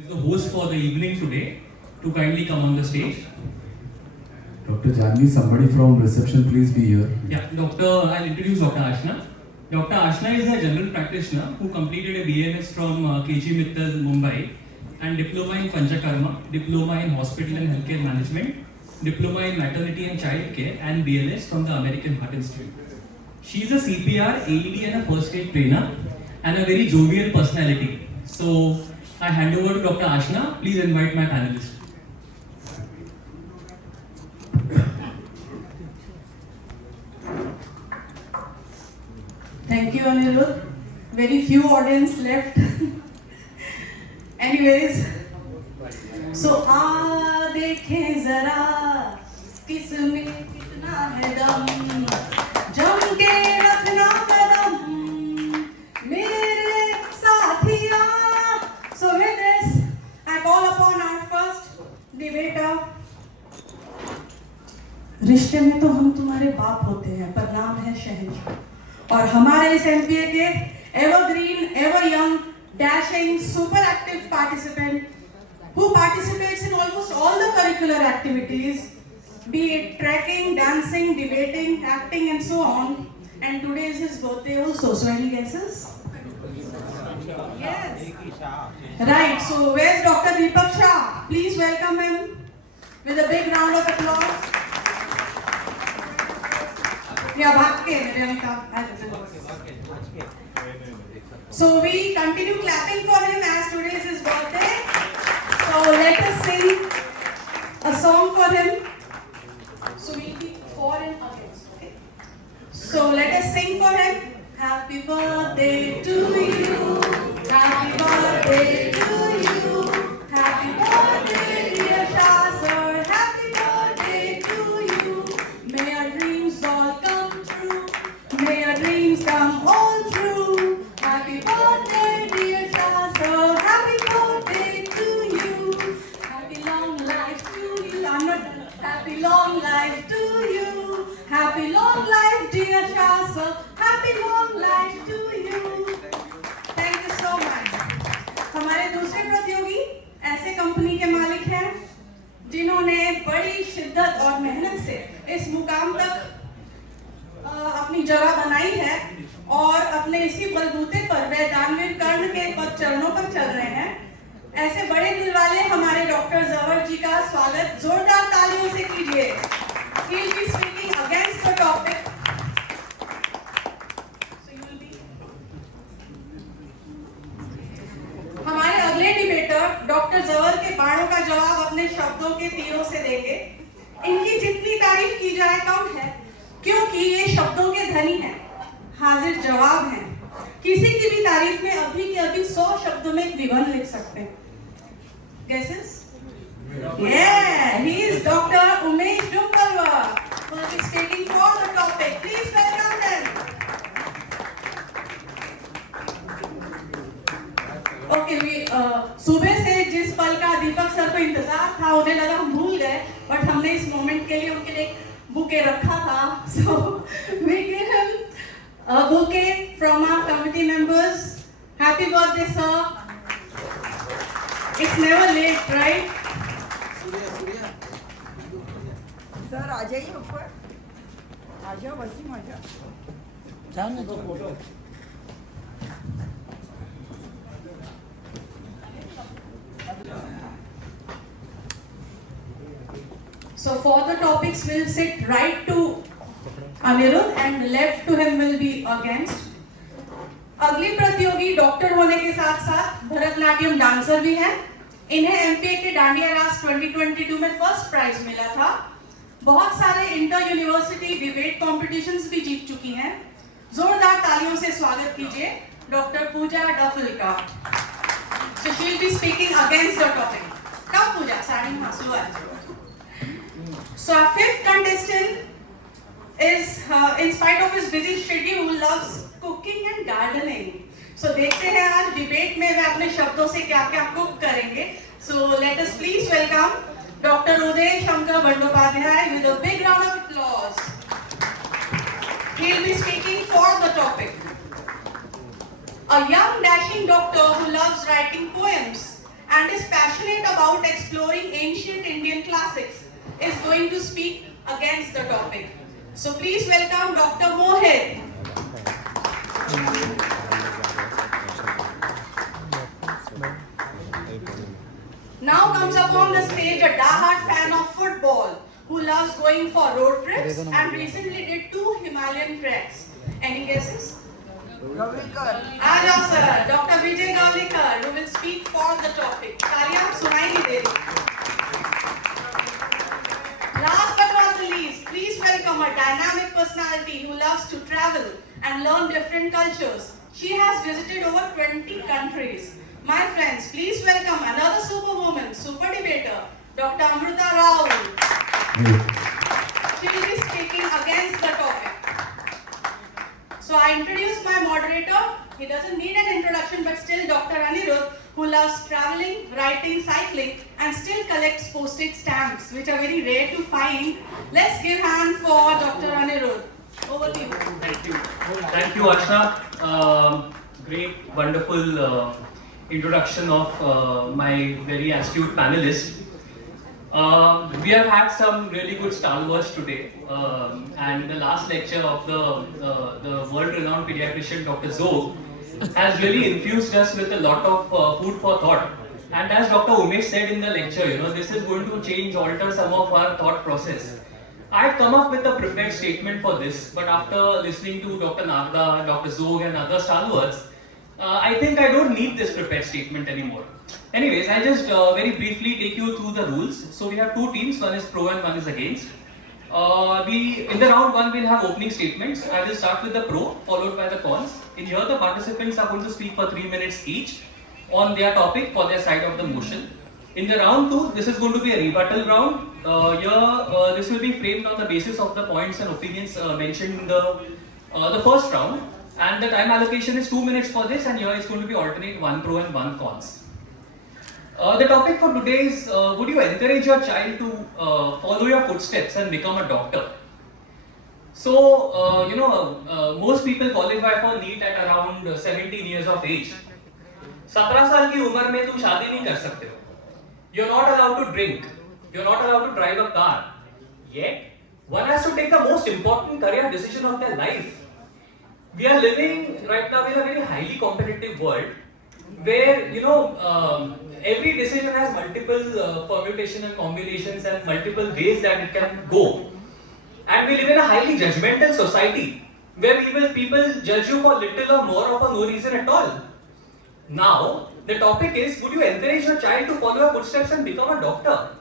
is the host for the evening today, to kindly come on the stage. Dr. Janvi, somebody from reception, please be here. Yeah, I'll introduce Dr. Ashna. Dr. Ashna is a general practitioner who completed a BMS from KG Mittal, Mumbai, and diploma in Panchakarma, diploma in hospital and healthcare management, diploma in maternity and child care, and BLS from the American Heart Institute. She is a CPR, AED, and a first aid trainer, and a very jovial personality. So I hand over to Dr. Ashna. Please invite my panelists. Thank you, Anirudh. Very few audience left. Anyways, so देखें जरा किसमें कितना है दम, जम के रखना कदम मेरे साथिया. So with this, I call upon our first debater. रिश्ते में तो हम तुम्हारे बाप होते हैं, पर नाम है शहंशाह. और हमारे इस MPA के evergreen, ever young, dashing, super active participant who participates in almost all the curricular activities, be it trekking, dancing, debating, acting, and so on. And today is his birthday also. So any guesses? Yes. Right. So where's Dr. Deepak Shah? Please welcome him with a big round of applause. So we continue clapping for him as today is his birthday. So let us sing a song for him. So we'll be for and against, okay? So let us sing for him. Happy birthday to you. Happy birthday to you. Happy birthday, dear Shah sir. Happy birthday to you. May our dreams all come true. May our dreams come all true. Happy birthday, dear Shah sir. Happy birthday to you. Happy long life to you. I'm not done. Happy long life to you. Happy long life, dear Shah sir. Happy long life to you. Thank you so much. हमारे दूसरे प्रतियोगी ऐसे company के मालिक हैं जिन्होंने बड़ी शिद्दत और मेहनत से इस मुकाम तक अपनी जगह बनाई है और अपने इसी बलबूते पर वे दानवीर कर्ण के पद चरणों पर चल रहे हैं. ऐसे बड़े दिल वाले हमारे डॉक्टर जवर जी का स्वागत जोरदार तालियों से कीजिए. He will be speaking against the topic. So you will be. हमारे अगले डिबेटर डॉक्टर जवर के बाणों का जवाब अपने शब्दों के तीरों से देंगे. इनकी जितनी तारीफ की जाए कम है, क्योंकि ये शब्दों के धनी हैं, हाजिर जवाब हैं. किसी की भी तारीफ में अभी के अभी 100 शब्दों में एक निबंध लिख सकते हैं. Guesses? Yeah, he is Dr. Umesh Dumbalwa, who will be speaking for the topic. Please welcome them. Okay, सुबह से जिस पल का दीपक सर को इंतजार था, उन्हें लगा हम भूल गए, बट हमने इस मोमेंट के लिए उनके लिए एक बुके रखा था. So we give him a bouquet from our committee members. Happy birthday, sir. It's never late, right? Sir आ जाइए ऊपर, आ जाओ वसीम, आ जाओ. जाओ ना तो. So for the topics will sit right to Anirudh and left to him will be against. अगली प्रतियोगी डॉक्टर होने के साथ साथ भरतनाट्यम डांसर भी हैं. इन्हें MPA के डांडिया रास 2022 में फर्स्ट प्राइज मिला था. बहुत सारे इंटर यूनिवर्सिटी डिबेट कॉम्पिटिशन्स भी जीत चुकी हैं. जोरदार तालियों से स्वागत कीजिए डॉक्टर पूजा डफल का. So she will be speaking against the topic. Come पूजा, साड़ी में हंसू आ जाओ. So our fifth contestant is, in spite of his busy schedule, loves cooking and gardening. So देखते हैं आज डिबेट में वे अपने शब्दों से क्या-क्या कुक करेंगे. So let us please welcome Dr. Uday Shankar Bandyopadhyay with a big round of applause. He will be speaking for the topic. A young dashing doctor who loves writing poems and is passionate about exploring ancient Indian classics, is going to speak against the topic. So please welcome Dr. Mohit. Now comes upon the stage a diehard fan of football who loves going for road trips and recently did 2 Himalayan treks. Any guesses? Gavikar. Hello sir, Dr. Vijay Gavlikar, who will speak for the topic. Taaliyan सुनाई नहीं दे रही. Last but not the least, please welcome a dynamic personality who loves to travel and learn different cultures. She has visited over 20 countries. My friends, please welcome another superwoman, super debater, Dr. Amrita Rao. She will be speaking against the topic. So I introduce my moderator. He doesn't need an introduction, but still Dr. Anirudh, who loves traveling, writing, cycling, and still collects postage stamps, which are very rare to find. Let's give hand for Dr. Anirudh. Over to you. Thank you. Thank you, Ashna. Great, wonderful introduction of my very astute panelist. We have had some really good stalwarts today, and the last lecture of the world-renowned pediatrician Dr. Zog has really infused us with a lot of food for thought. And as Dr. Umesh said in the lecture, this is going to alter some of our thought process. I had come up with a prepared statement for this, but after listening to Dr. Nagda, Dr. Zog and other stalwarts, I think I don't need this prepared statement anymore. Anyways, I just very briefly take you through the rules. So we have 2 teams, one is pro and one is against. In the round 1 we'll have opening statements. I will start with the pro, followed by the cons. In here the participants are going to speak for 3 minutes each on their topic for their side of the motion. In the round 2, this is going to be a rebuttal round. This will be framed on the basis of the points and opinions mentioned in the first round. And the time allocation is 2 minutes for this, and here it's going to be alternate 1 pro and 1 cons. The topic for today is, would you encourage your child to follow your footsteps and become a doctor? So, most people qualify for NEET at around 17 years of age. 17 साल की उम्र में तुम शादी नहीं कर सकते हो. You're not allowed to drink. You're not allowed to drive a car. Yet, one has to take the most important career decision of their life. We are living right now in a very highly competitive world where, every decision has multiple permutations and combinations and multiple ways that it can go. And we live in a highly judgmental society where people judge you for little or more or for no reason at all. Now, the topic is, would you encourage your child to follow your footsteps and become a doctor?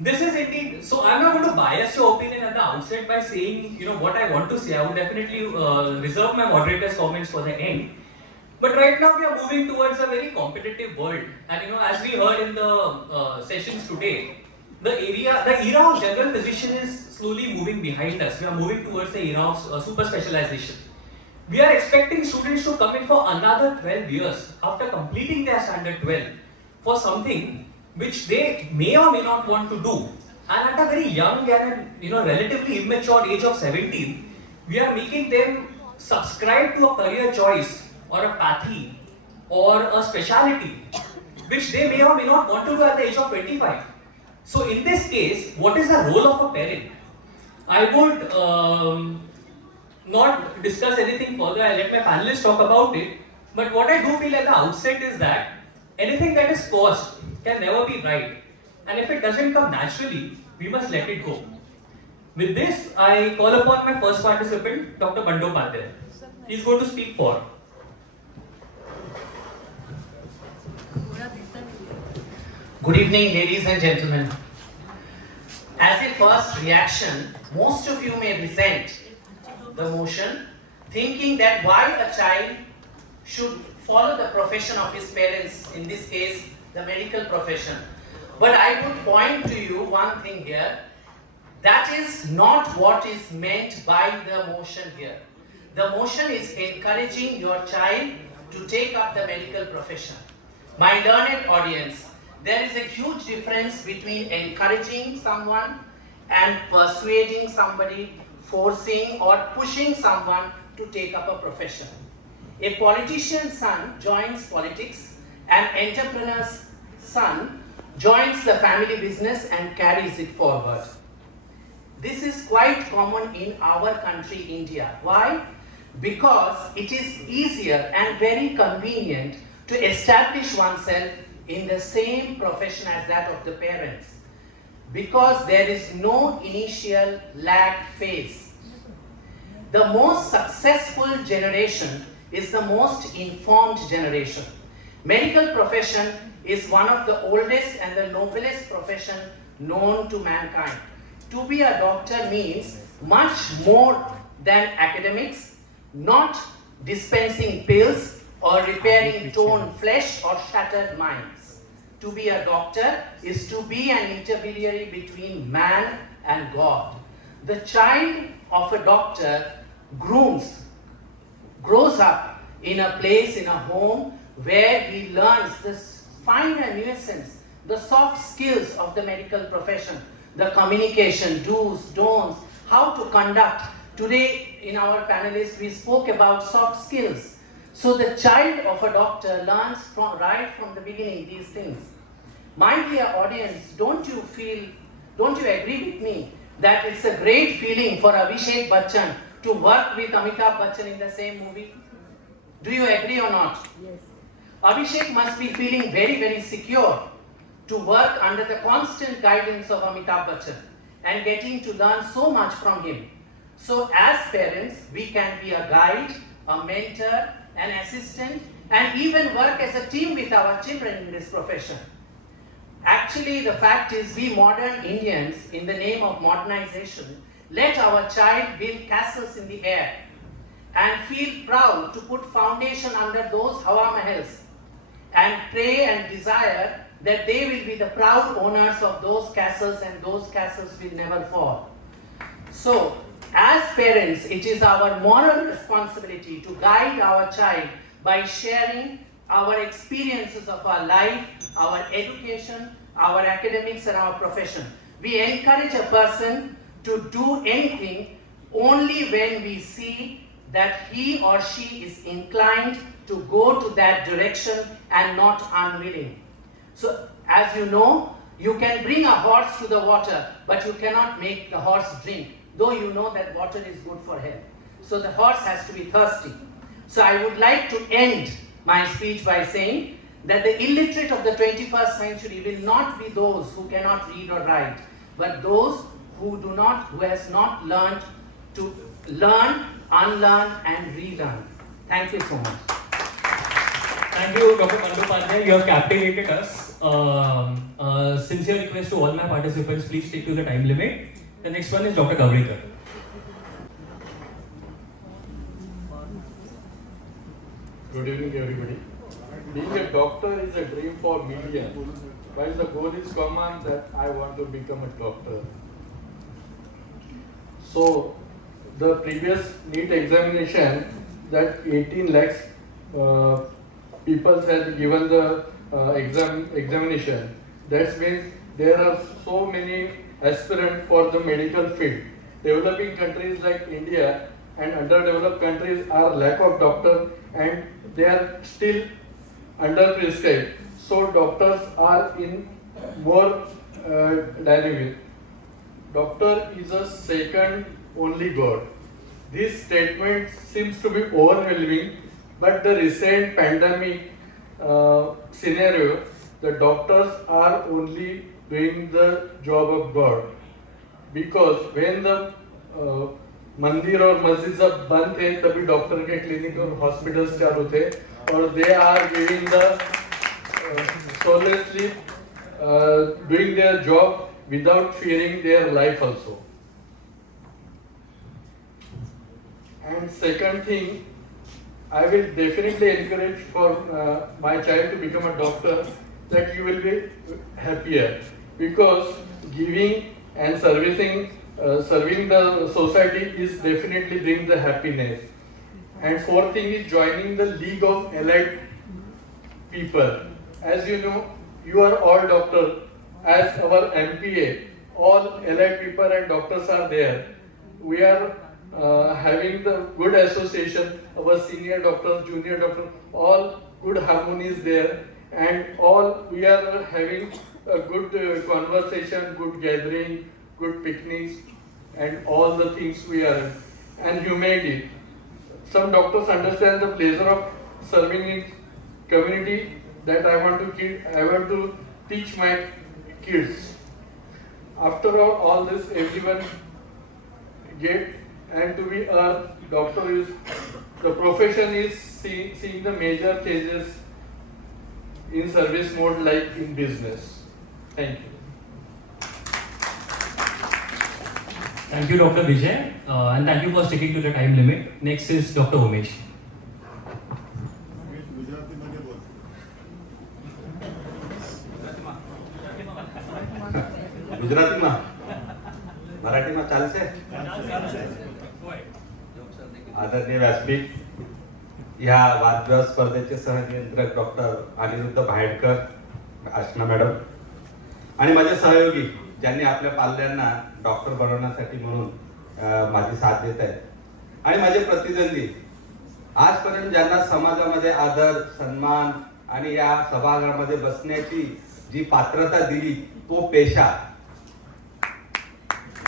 This is indeed, so I'm not going to bias your opinion at the outset by saying, what I want to say. I would definitely reserve my moderator's comments for the end. But right now we are moving towards a very competitive world. And as we heard in the sessions today, the era of general physician is slowly moving behind us. We are moving towards the era of super specialization. We are expecting students to come in for another 12 years after completing their standard 12 for something which they may or may not want to do. And at a very young and relatively immature age of 17, we are making them subscribe to a career choice or a pathy or a speciality which they may or may not want to do at the age of 25. So in this case, what is the role of a parent? I would not discuss anything further. I'll let my panelists talk about it. But what I do feel at the outset is that anything that is forced can never be right. And if it doesn't come naturally, we must let it go. With this, I call upon my first participant, Dr. Bandyopadhyay. He is going to speak for. Good evening, ladies and gentlemen. As a first reaction, most of you may resent the motion, thinking that why a child should follow the profession of his parents, in this case, the medical profession. But I would point to you one thing here. That is not what is meant by the motion here. The motion is encouraging your child to take up the medical profession. My learned audience, there is a huge difference between encouraging someone and persuading somebody, forcing or pushing someone to take up a profession. A politician's son joins politics, an entrepreneur's son joins the family business and carries it forward. This is quite common in our country, India. Why? Because it is easier and very convenient to establish oneself in the same profession as that of the parents, because there is no initial lag phase. The most successful generation is the most informed generation. Medical profession is one of the oldest and the noblest profession known to mankind. To be a doctor means much more than academics, not dispensing pills or repairing torn flesh or shattered minds. To be a doctor is to be an intermediary between man and God. The child of a doctor grows up in a place, in a home, where he learns the finer nuisance, the soft skills of the medical profession, the communication, do's, don'ts, how to conduct. Today in our panelists we spoke about soft skills. So the child of a doctor learns right from the beginning these things. My dear audience, don't you agree with me that it's a great feeling for Abhishek Bachchan to work with Amitabh Bachchan in the same movie? Do you agree or not? Yes. Abhishek must be feeling very, very secure to work under the constant guidance of Amitabh Bachchan and getting to learn so much from him. So as parents, we can be a guide, a mentor, an assistant, and even work as a team with our children in this profession. Actually, the fact is, we modern Indians, in the name of modernization, let our child build castles in the air and feel proud to put foundation under those Hawa Mahals and pray and desire that they will be the proud owners of those castles and those castles will never fall. So, as parents, it is our moral responsibility to guide our child by sharing our experiences of our life, our education, our academics and our profession. We encourage a person to do anything only when we see that he or she is inclined to go to that direction and not unwilling. So, as you know, you can bring a horse to the water, but you cannot make the horse drink, though you know that water is good for health. So the horse has to be thirsty. So I would like to end my speech by saying that the illiterate of the 21st century will not be those who cannot read or write, but those who has not learned to learn, unlearn and relearn. Thank you so much. Thank you, Dr. Bandyopadhyay. You have captivated us. Sincere request to all my participants, please stick to the time limit. The next one is Dr. Gavrekar. Good evening, everybody. Being a doctor is a dream for millions, while the goal is common that I want to become a doctor. So, the previous NEET examination, that 18 lakhs people had given the examination. That means there are so many aspirants for the medical field. Developing countries like India and underdeveloped countries are lack of doctors and they are still under prescribed. So doctors are in more dynamic. Doctor is a second only God. This statement seems to be overwhelming, but the recent pandemic scenario, the doctors are only doing the job of God. Because when the मंदिर और मस्जिद जब बंद थे तभी doctor के clinic और hospitals चालू थे और they are giving the solely doing their job without fearing their life also. And second thing, I will definitely encourage for my child to become a doctor, that you will be happier, because giving and serving the society is definitely bring the happiness. And fourth thing is joining the League of Allied People. As you know, you are all doctors. As our MPA, all allied people and doctors are there. We are having the good association. Our senior doctors, junior doctors, all good harmony is there. and all we are having a good conversation, good gathering, good picnics, and all the things we are, and humanity. Some doctors understand the pleasure of serving in community that I want to teach my kids. After all this, everyone get, and to be a doctor is, the profession is seeing the major changes in service mode like in business. Thank you. Thank you, Dr. Vijay, and thank you for sticking to the time limit. Next is Dr. Umesh. ગુજરાતીમાં મરાઠીમાં ચાલશે आदरणीय व्यासपीठ या वादविवाद स्पर्धेचे सहनियंत्रक doctor Anirudh भायडकर, आशना madam आणि माझे सहयोगी ज्यांनी आपल्या पाल्यांना डॉक्टर बनवण्यासाठी म्हणून माझी साथ देत आहेत आणि माझे प्रतिद्वंदी आजपर्यंत ज्यांना समाजामध्ये आदर सन्मान आणि या सभागृहामध्ये बसण्याची जी पात्रता दिली तो पेशा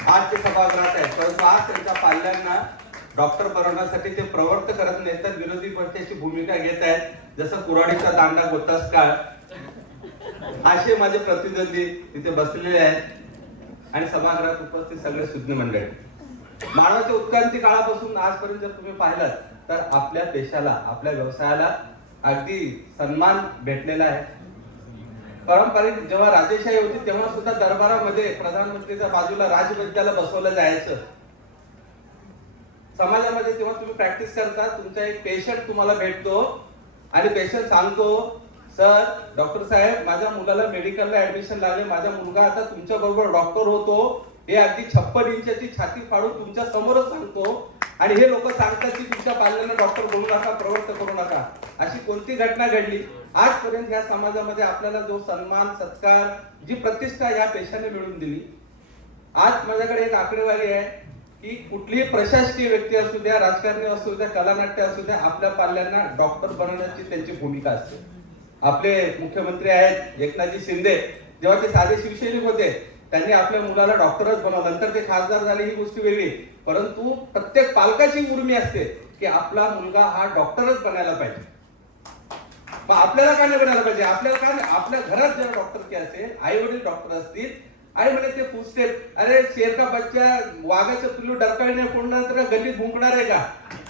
आज ते सभागृहात आहेत, परंतु आज त्यांच्या पाल्यांना डॉक्टर बनवण्यासाठी ते प्रवृत्त करत नाही तर विरोधी पक्षाची भूमिका घेत आहेत, जसं कुऱ्हाडीचा दांडा होताच काळ असे माझे प्रतिद्वंदी तिथे बसलेले आहेत आणि सभागृहात उपस्थित सगळे सुज्ञ मंडळी. मानवाच्या उत्क्रांती काळापासून आजपर्यंत जर तुम्ही पाहिलात तर आपल्या पेशाला आपल्या व्यवसायाला अगदी सन्मान भेटलेला आहे. पारंपरिक जेव्हा राजेशाही होती तेव्हा सुद्धा दरबारामध्ये प्रधानमंत्रीच्या बाजूला राजवैद्याला बसवलं जायचं. समाजामध्ये तेव्हा तुम्ही प्रॅक्टिस करता, तुमचा एक पेशंट तुम्हाला भेटतो आणि पेशंट सांगतो, सर डॉक्टर साहेब माझ्या मुलाला मेडिकलला ऍडमिशन लागले, माझा मुलगा आता तुमच्या बरोबर डॉक्टर होतो, हे अगदी 56 इंचाची छाती फाडून तुमच्या समोरच सांगतो आणि हे लोक सांगतात की तुमच्या पाल्यांना डॉक्टर बनवू नका, प्रवृत्त करू नका. अशी कोणती घटना घडली आजपर्यंत या समाजामध्ये? आपल्याला जो सन्मान सत्कार जी प्रतिष्ठा या पेशाने मिळवून दिली. आज माझ्याकडे एक आकडेवारी आहे की कुठलीही प्रशासकीय व्यक्ती असू द्या, राजकारणी असू द्या, कलानाट्य असू द्या, आपल्या पाल्यांना डॉक्टर बनवण्याची त्यांची भूमिका असते. आपले मुख्यमंत्री आहेत एकनाथजी शिंदे, जेव्हा ते साधे शिवसैनिक होते त्यांनी आपल्या मुलाला डॉक्टरच बनवलं. नंतर ते खासदार झाले ही गोष्ट वेगळी, परंतु प्रत्येक पालकाची उर्मी असते की आपला मुलगा हा डॉक्टरच बनायला पाहिजे. मग आपल्याला काय नाही बनायला पाहिजे? आपल्याला काय नाही, आपल्या घरात जर डॉक्टर की असेल, आई वडील डॉक्टर असतील, आई म्हणे ते फुटस्टेप, अरे शेर का बच्चा वाघाचं पिल्लू डरकाळीने फोडणार तर गल्लीत भुंकणार आहे का?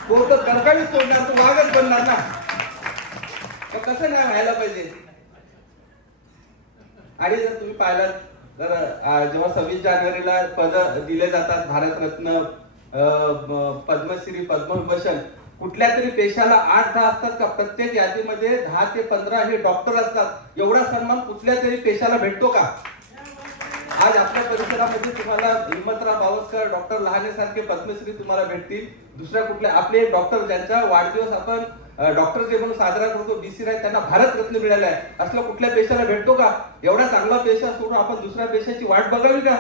तो तर डरकाळीच तोडणार, तो वाघच बनणार ना. कसं नाही व्हायला पाहिजे. आणि जर तुम्ही पाहिलात तर जेव्हा 26 जानेवारीला पद दिले जातात, भारतरत्न, पद्मश्री, पद्मविभूषण, कुठल्या तरी पेशाला 8-10 असतात का? प्रत्येक यादीमध्ये 10 ते 15 हे डॉक्टर असतात. एवढा सन्मान कुठल्या तरी पेशाला भेटतो का? आज आपल्या परिसरामध्ये तुम्हाला हिम्मतराव बावस्कर, डॉक्टर लहाने सारखे पद्मश्री तुम्हाला भेटतील. दुसऱ्या कुठल्या आपले एक डॉक्टर ज्यांचा वाढदिवस आपण डॉक्टर डे म्हणून साजरा करतो, BC राय, त्यांना भारतरत्न मिळाला आहे. असला कुठल्या पेशाला भेटतो का? एवढा चांगला पेशा सोडून आपण दुसऱ्या पेशाची वाट बघावी का?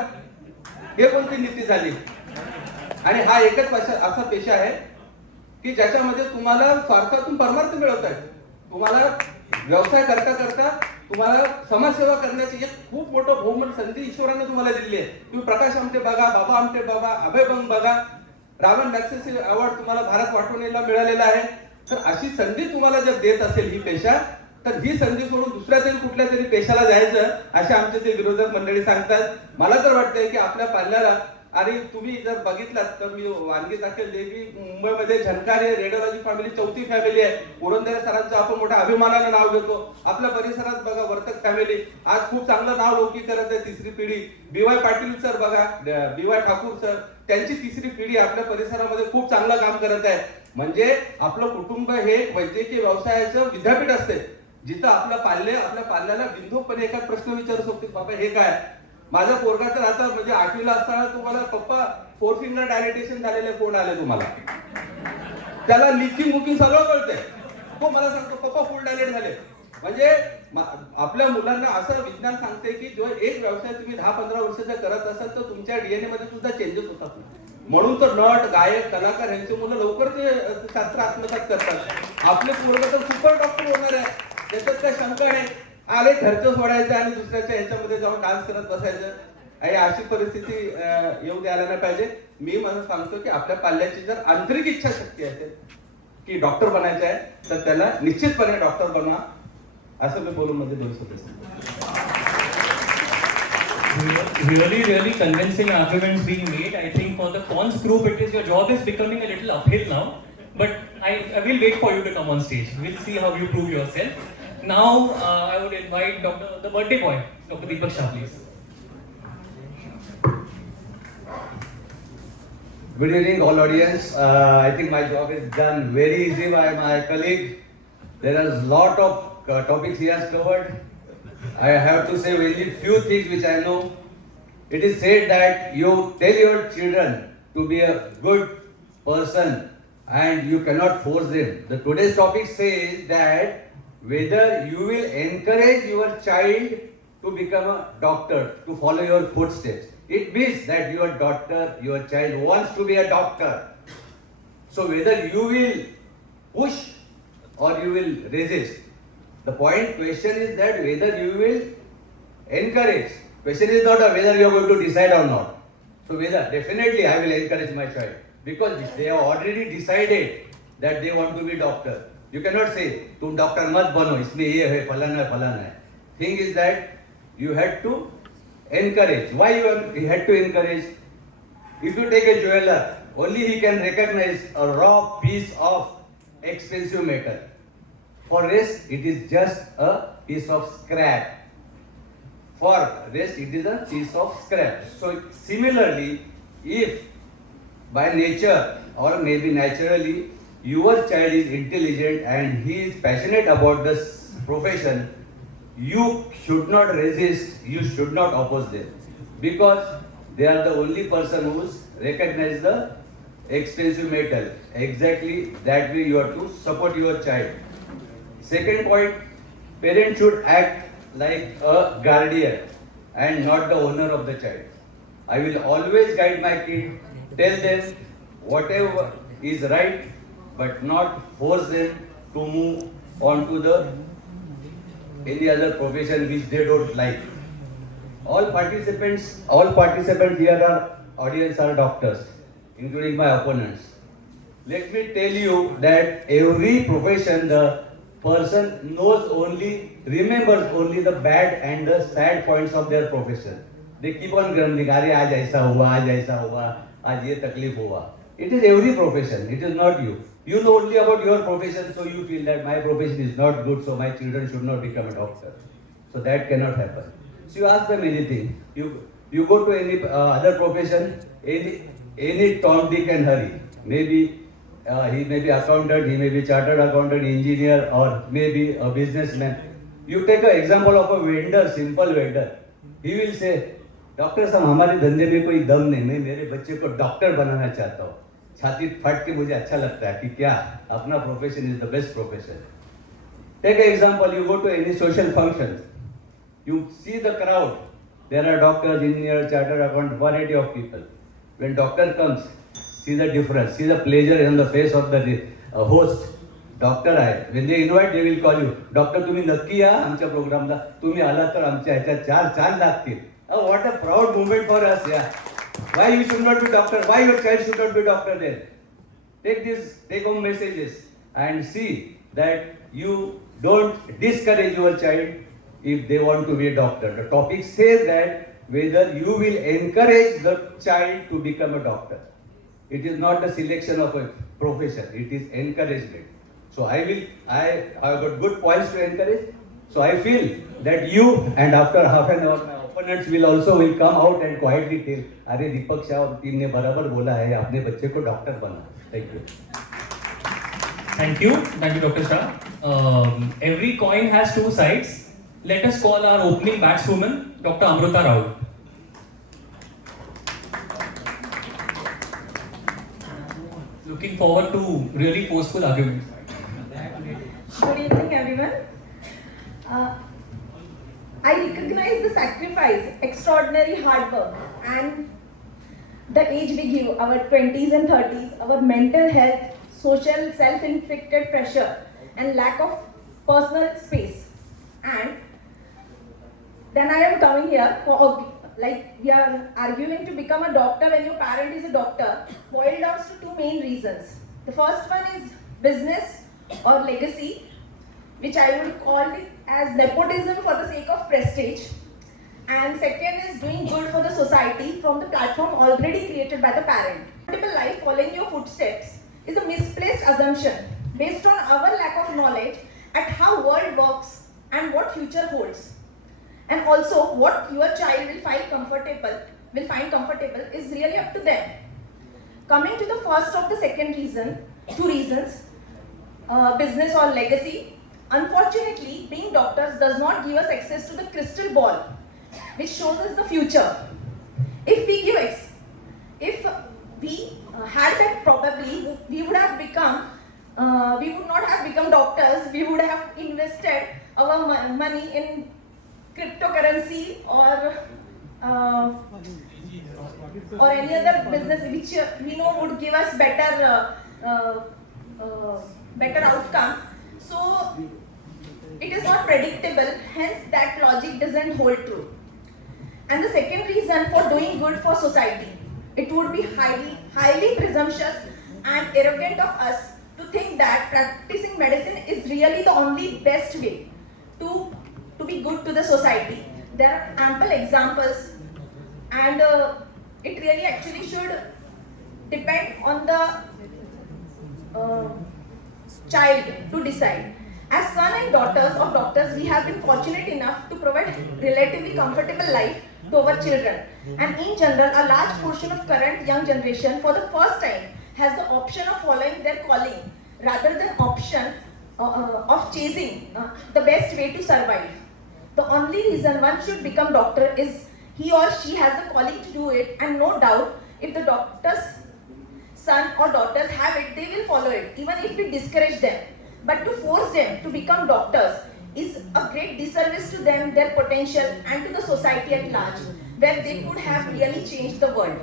हे कोणती नीती झाली? आणि हा एकच असा पेशा आहे की ज्याच्यामध्ये तुम्हाला स्वार्थातून परमार्थ मिळवत आहे. तुम्हाला व्यवसाय करता करता तुम्हाला समाजसेवा करण्याची एक खूप मोठं बहुमोल संधी ईश्वराने तुम्हाला दिली आहे. तुम्ही प्रकाश आमटे बघा, बाबा आमटे बघा, अभय बंग बघा, रावण मॅग्सेसे अवॉर्ड तुम्हाला भारत वाटवणीला मिळालेला आहे. तर अशी संधी तुम्हाला जर देत असेल ही पेशा, तर ही संधी सोडून दुसऱ्या तरी कुठल्या तरी पेशाला जायचं असे आमचे ते विरोधक मंडळी सांगतात. मला तर वाटतंय की आपल्या पाल्याला, आणि तुम्ही जर बघितलात तर मी वानगी दाखल की मुंबईमध्ये झनकार हे रेडिओलॉजी फॅमिली 4थी फॅमिली आहे. पुरंदरे सरांचं आपण मोठ्या अभिमानानं नाव घेतो. आपल्या परिसरात बघा वर्तक फॅमिली आज खूप चांगलं नाव लौकिक करत आहे. 3री पिढी BY पाटील सर बघा, BY ठाकूर सर, त्यांची 3री पिढी आपल्या परिसरामध्ये खूप चांगलं काम करत आहे. म्हणजे आपलं कुटुंब हे वैद्यकीय व्यवसायाचं विद्यापीठ असते, जिथं आपल्या पाल्याला बिंदूपणे एका प्रश्न विचारू शकतो, बाबा हे काय? माझा पोरगा तर आता म्हणजे 8वीला असताना तुम्हाला पप्पा 4 फिंगर डायलिटेशन झालेले फोन आले तुम्हाला, त्याला लिकिंग बुकिंग सगळं कळतंय. तो मला सांगतो पप्पा फुल डायलेट झाले. म्हणजे आपल्या मुलांना असं विज्ञान सांगते की जेव्हा एक व्यवसाय तुम्ही 10-15 वर्ष जर करत असाल तर तुमच्या DNA मध्ये सुद्धा चेंजेस होतात. म्हणून तर नट, गायक, कलाकार यांची मुलं लवकर ते शास्त्र आत्मसात करतात. आपले पोरग तर सुपर डॉक्टर होणार आहे. त्याच्यात काय शंका नाही. आले घरचं सोडायचं आणि दुसऱ्याच्या ह्याच्यामध्ये जाऊन डान्स करत बसायचं. आणि अशी परिस्थिती येऊ द्यायला नाही पाहिजे. मी मला सांगतो की आपल्या पाल्याची जर आंतरिक इच्छाशक्ती असेल की डॉक्टर बनायचं आहे, तर त्याला निश्चितपणे डॉक्टर बनवा, असं मी बोलून मध्ये बोलू शकतो. Really convincing arguments being made. I think for the cons group, your job is becoming a little uphill now. But I will wait for you to come on stage. We'll see how you prove yourself. Now, I would invite the birthday boy, Dr. Deepak Shah, please. Good evening, all audience. I think my job is done very easy by my colleague. There is a lot of topics he has covered. I have to say only few things which I know. It is said that you tell your children to be a good person and you cannot force them. The today's topic says that whether you will encourage your child to become a doctor, to follow your footsteps. It means that your daughter, your child wants to be a doctor. So whether you will push or you will resist. The question is that whether you will encourage. Question is not whether you are going to decide or not. So whether, definitely I will encourage my child because they have already decided that they want to be doctor. You cannot say, तुम doctor मत बनो, इसमें ये है, फलाना है. Thing is that you had to encourage. Why you had to encourage? If you take a jeweler, only he can recognize a raw piece of expensive metal. For rest, it is just a piece of scrap. For rest, it is a piece of scrap. So similarly, if by nature or maybe naturally your child is intelligent and he is passionate about this profession, you should not resist, you should not oppose them. Because they are the only person who's recognized the expensive metal. Exactly that way you have to support your child. Second point, parents should act like a guardian and not the owner of the child. I will always guide my kid, tell them whatever is right, but not force them to move on to the any other profession which they don't like. All participants here are audience are doctors, including my opponents. Let me tell you that every profession the person remembers only the bad and the sad points of their profession. They keep on grumbling, "Arey, aaj aisa hua, aaj ye takleef hua." It is every profession, it is not you. You know only about your profession, so you feel that my profession is not good, so my children should not become a doctor. So that cannot happen. So you ask them anything. You go to any other profession, any Tom, Dick and Harry. Maybe he may be accountant, he may be chartered accountant, engineer, or maybe a businessman. You take an example of a vendor, simple vendor. He will say, "doctor साहब, हमारे धंधे में कोई दम नहीं, मैं मेरे बच्चे को डॉक्टर बनाना चाहता हूँ." छाती फट के मुझे अच्छा लगता है कि क्या अपना profession is the best profession. Take an example, you go to any social functions. You see the crowd. There are doctors, engineers, chartered accountants, variety of people. When doctor comes, see the difference, see the pleasure on the face of the host. Doctor आहे, when they invite they will call you, "doctor तुम्ही नक्की या आमच्या प्रोग्रामला, तुम्ही आलात तर आमच्या ह्याच्यात 4 लागतील." What a proud moment for us. Why you should not be doctor? Why your child should not be doctor then? Take home messages and see that you don't discourage your child if they want to be a doctor. The topic says that whether you will encourage the child to become a doctor. It is not the selection of a profession, it is encouragement. So I have got good points to encourage. So I feel that you, and after half an hour, my opponents will come out and quietly tell, "अरे दीपक Shah team ने बराबर बोला है, अपने बच्चे को doctor बना." Thank you. Thank you, Dr. Shah. Every coin has two sides. Let us call our opening batswoman, Dr. Amruta Rao. Looking forward to really forceful arguments. Good evening, everyone. I recognize the sacrifice, extraordinary hard work, and the age we give, our 20s and 30s, our mental health, social self-inflicted pressure, and lack of personal space. And then I am coming here for, like, we are arguing to become a doctor when your parent is a doctor, boiled down to two main reasons. The first one is business or legacy, which I would call it as nepotism for the sake of prestige. And second is doing good for the society from the platform already created by the parent. Multiple life following your footsteps is a misplaced assumption based on our lack of knowledge at how world works and what future holds. And also what your child will find comfortable is really up to them. Coming to the first of the second reason, two reasons, business or legacy. Unfortunately, being doctors does not give us access to the crystal ball, which shows us the future. If we had that, probably we would not have become doctors. We would have invested our money in cryptocurrency or any other business which we know would give us better outcome. So it is not predictable, hence that logic doesn't hold true. And the second reason for doing good for society, it would be highly presumptuous and arrogant of us to think that practicing medicine is really the only best way to be good to the society. There are ample examples, and it really actually should depend on the child to decide. As sons and daughters of doctors, we have been fortunate enough to provide relatively comfortable life to our children. And in general, a large portion of current young generation for the first time has the option of following their calling rather than option of chasing the best way to survive. The only reason one should become doctor is he or she has the calling to do it, and no doubt if the doctor's son or daughters have it, they will follow it, even if we discourage them. But to force them to become doctors is a great disservice to them, their potential, and to the society at large, where they could have really changed the world.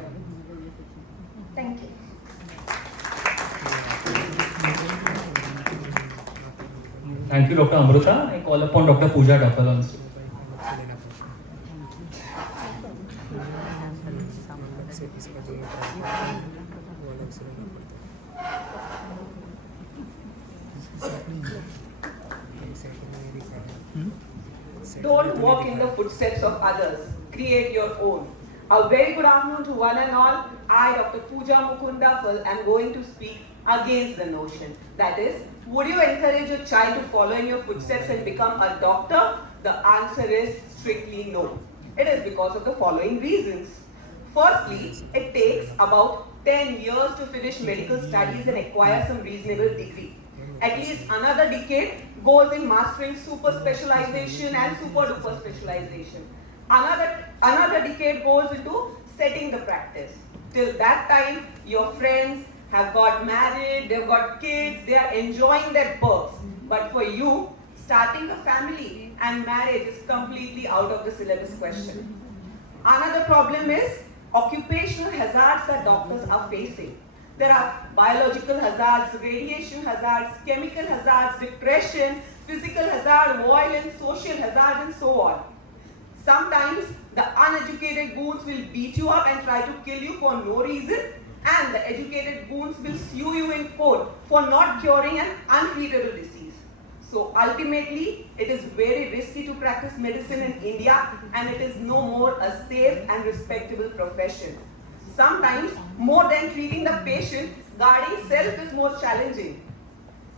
Thank you. Thank you, Dr. Amruta. I call upon Dr. Pooja Dappal on stage. Don't walk in the footsteps of others. Create your own. A very good afternoon to one and all. I, Dr. Pooja Mukundafal, am going to speak against the notion. That is, would you encourage your child to follow in your footsteps and become a doctor? The answer is strictly no. It is because of the following reasons. Firstly, it takes about 10 years to finish medical studies and acquire some reasonable degree. At least another decade goes in mastering super specialization and super duper specialization. Another decade goes into setting the practice. Till that time, your friends have got married, they've got kids, they are enjoying their perks. But for you, starting a family and marriage is completely out of the syllabus question. Another problem is occupational hazards that doctors are facing. There are biological hazards, radiation hazards, chemical hazards, depression, physical hazard, violence, social hazards, and so on. Sometimes the uneducated goons will beat you up and try to kill you for no reason, and the educated goons will sue you in court for not curing an untreatable disease. So ultimately, it is very risky to practice medicine in India, and it is no more a safe and respectable profession. Sometimes, more than treating the patient, guarding self is more challenging.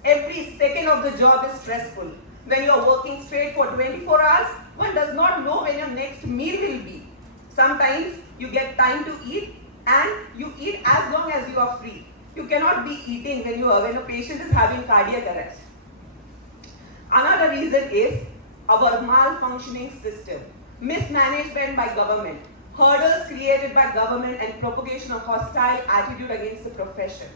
Every second of the job is stressful. When you are working straight for 24 hours, one does not know when your next meal will be. Sometimes you get time to eat, and you eat as long as you are free. You cannot be eating when a patient is having cardiac arrest. Another reason is our malfunctioning system, mismanagement by government, hurdles created by government, and propagation of hostile attitude against the profession.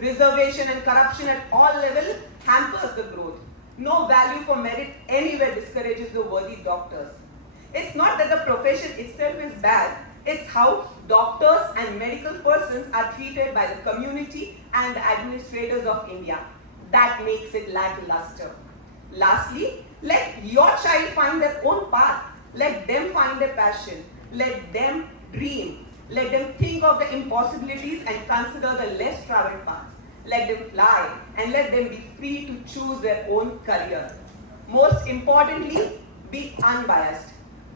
Reservation and corruption at all levels hampers the growth. No value for merit anywhere discourages the worthy doctors. It's not that the profession itself is bad, it's how doctors and medical persons are treated by the community and the administrators of India. That makes it lackluster. Lastly, let your child find their own path. Let them find their passion. Let them dream. Let them think of the impossibilities and consider the less traveled path. Let them fly and let them be free to choose their own career. Most importantly, be unbiased.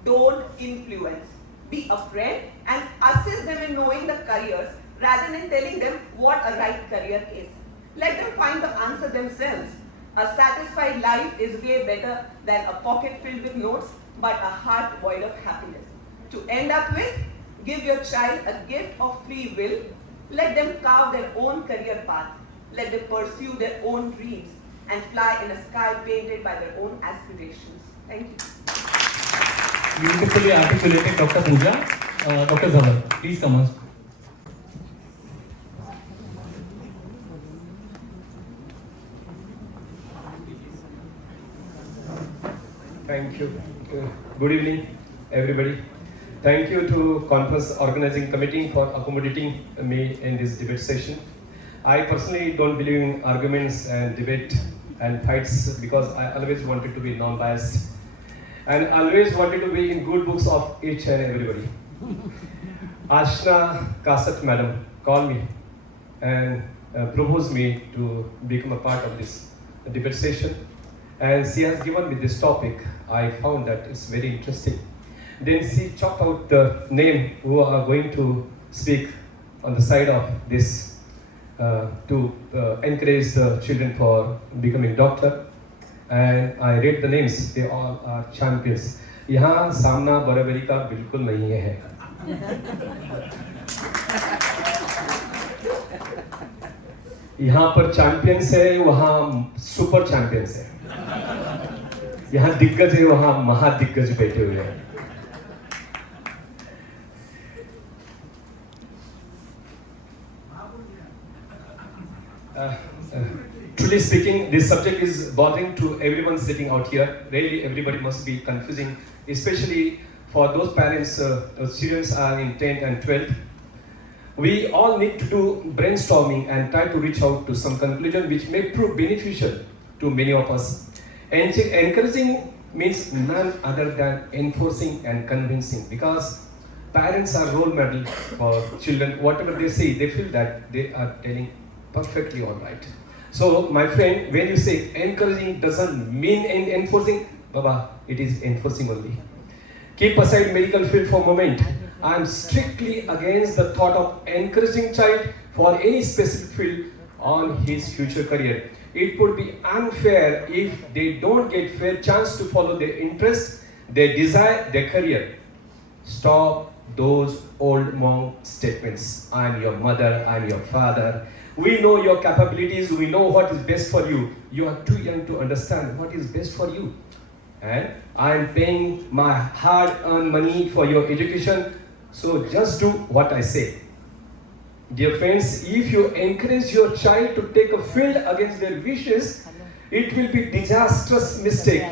Don't influence. Be a friend and assist them in knowing the careers rather than telling them what a right career is. Let them find the answer themselves. A satisfied life is way better than a pocket filled with notes, but a heart void of happiness. To end up with, give your child a gift of free will. Let them carve their own career path. Let them pursue their own dreams and fly in a sky painted by their own aspirations. Thank you. Beautifully articulated, Dr. Pooja. Dr. Zawar, please come on. Thank you. Good evening, everybody. Thank you to Conference Organizing Committee for accommodating me in this debate session. I personally don't believe in arguments and debate and fights because I always wanted to be non-biased and always wanted to be in good books of each and everybody. Ashna Kasat madam called me and proposed me to become a part of this debate session, and she has given me this topic. I found that it's very interesting. Then she chalked out the name who are going to speak on the side of this to encourage the children for becoming doctor. And I read the names. They all are champions. यहाँ सामना बराबरी का बिल्कुल नहीं है. यहाँ पर champions है, वहाँ सुपर चैंपियंस है. यहाँ दिग्गज है, वहाँ महादिग्गज बैठे हुए हैं. Truly speaking, this subject is bothering to everyone sitting out here. Really, everybody must be confusing, especially for those parents whose children are in 10th and 12th. We all need to do brainstorming and try to reach out to some conclusion which may prove beneficial to many of us. And encouraging means none other than enforcing and convincing, because parents are role model for children. Whatever they say, they feel that they are telling perfectly all right. So, my friend, when you say encouraging doesn't mean enforcing, Baba, it is enforcing only. Keep aside medical field for a moment. I am strictly against the thought of encouraging child for any specific field on his future career. It would be unfair if they don't get fair chance to follow their interest, their desire, their career. Stop those old monk statements. I am your mother, I am your father. We know your capabilities, we know what is best for you. You are too young to understand what is best for you. And I am paying my hard-earned money for your education, so just do what I say. Dear friends, if you encourage your child to take a field against their wishes, it will be a disastrous mistake.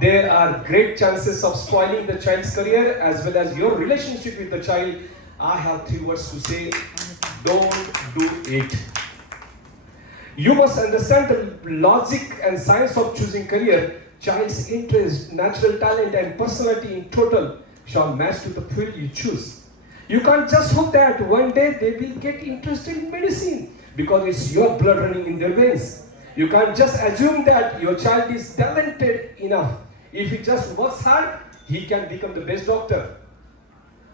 There are great chances of spoiling the child's career as well as your relationship with the child. I have 3 words to say: don't do it. You must understand the logic and science of choosing career. Child's interest, natural talent and personality in total shall match to the field you choose. You can't just hope that one day they will get interested in medicine because it's your blood running in their veins. You can't just assume that your child is talented enough. If he just works hard, he can become the best doctor.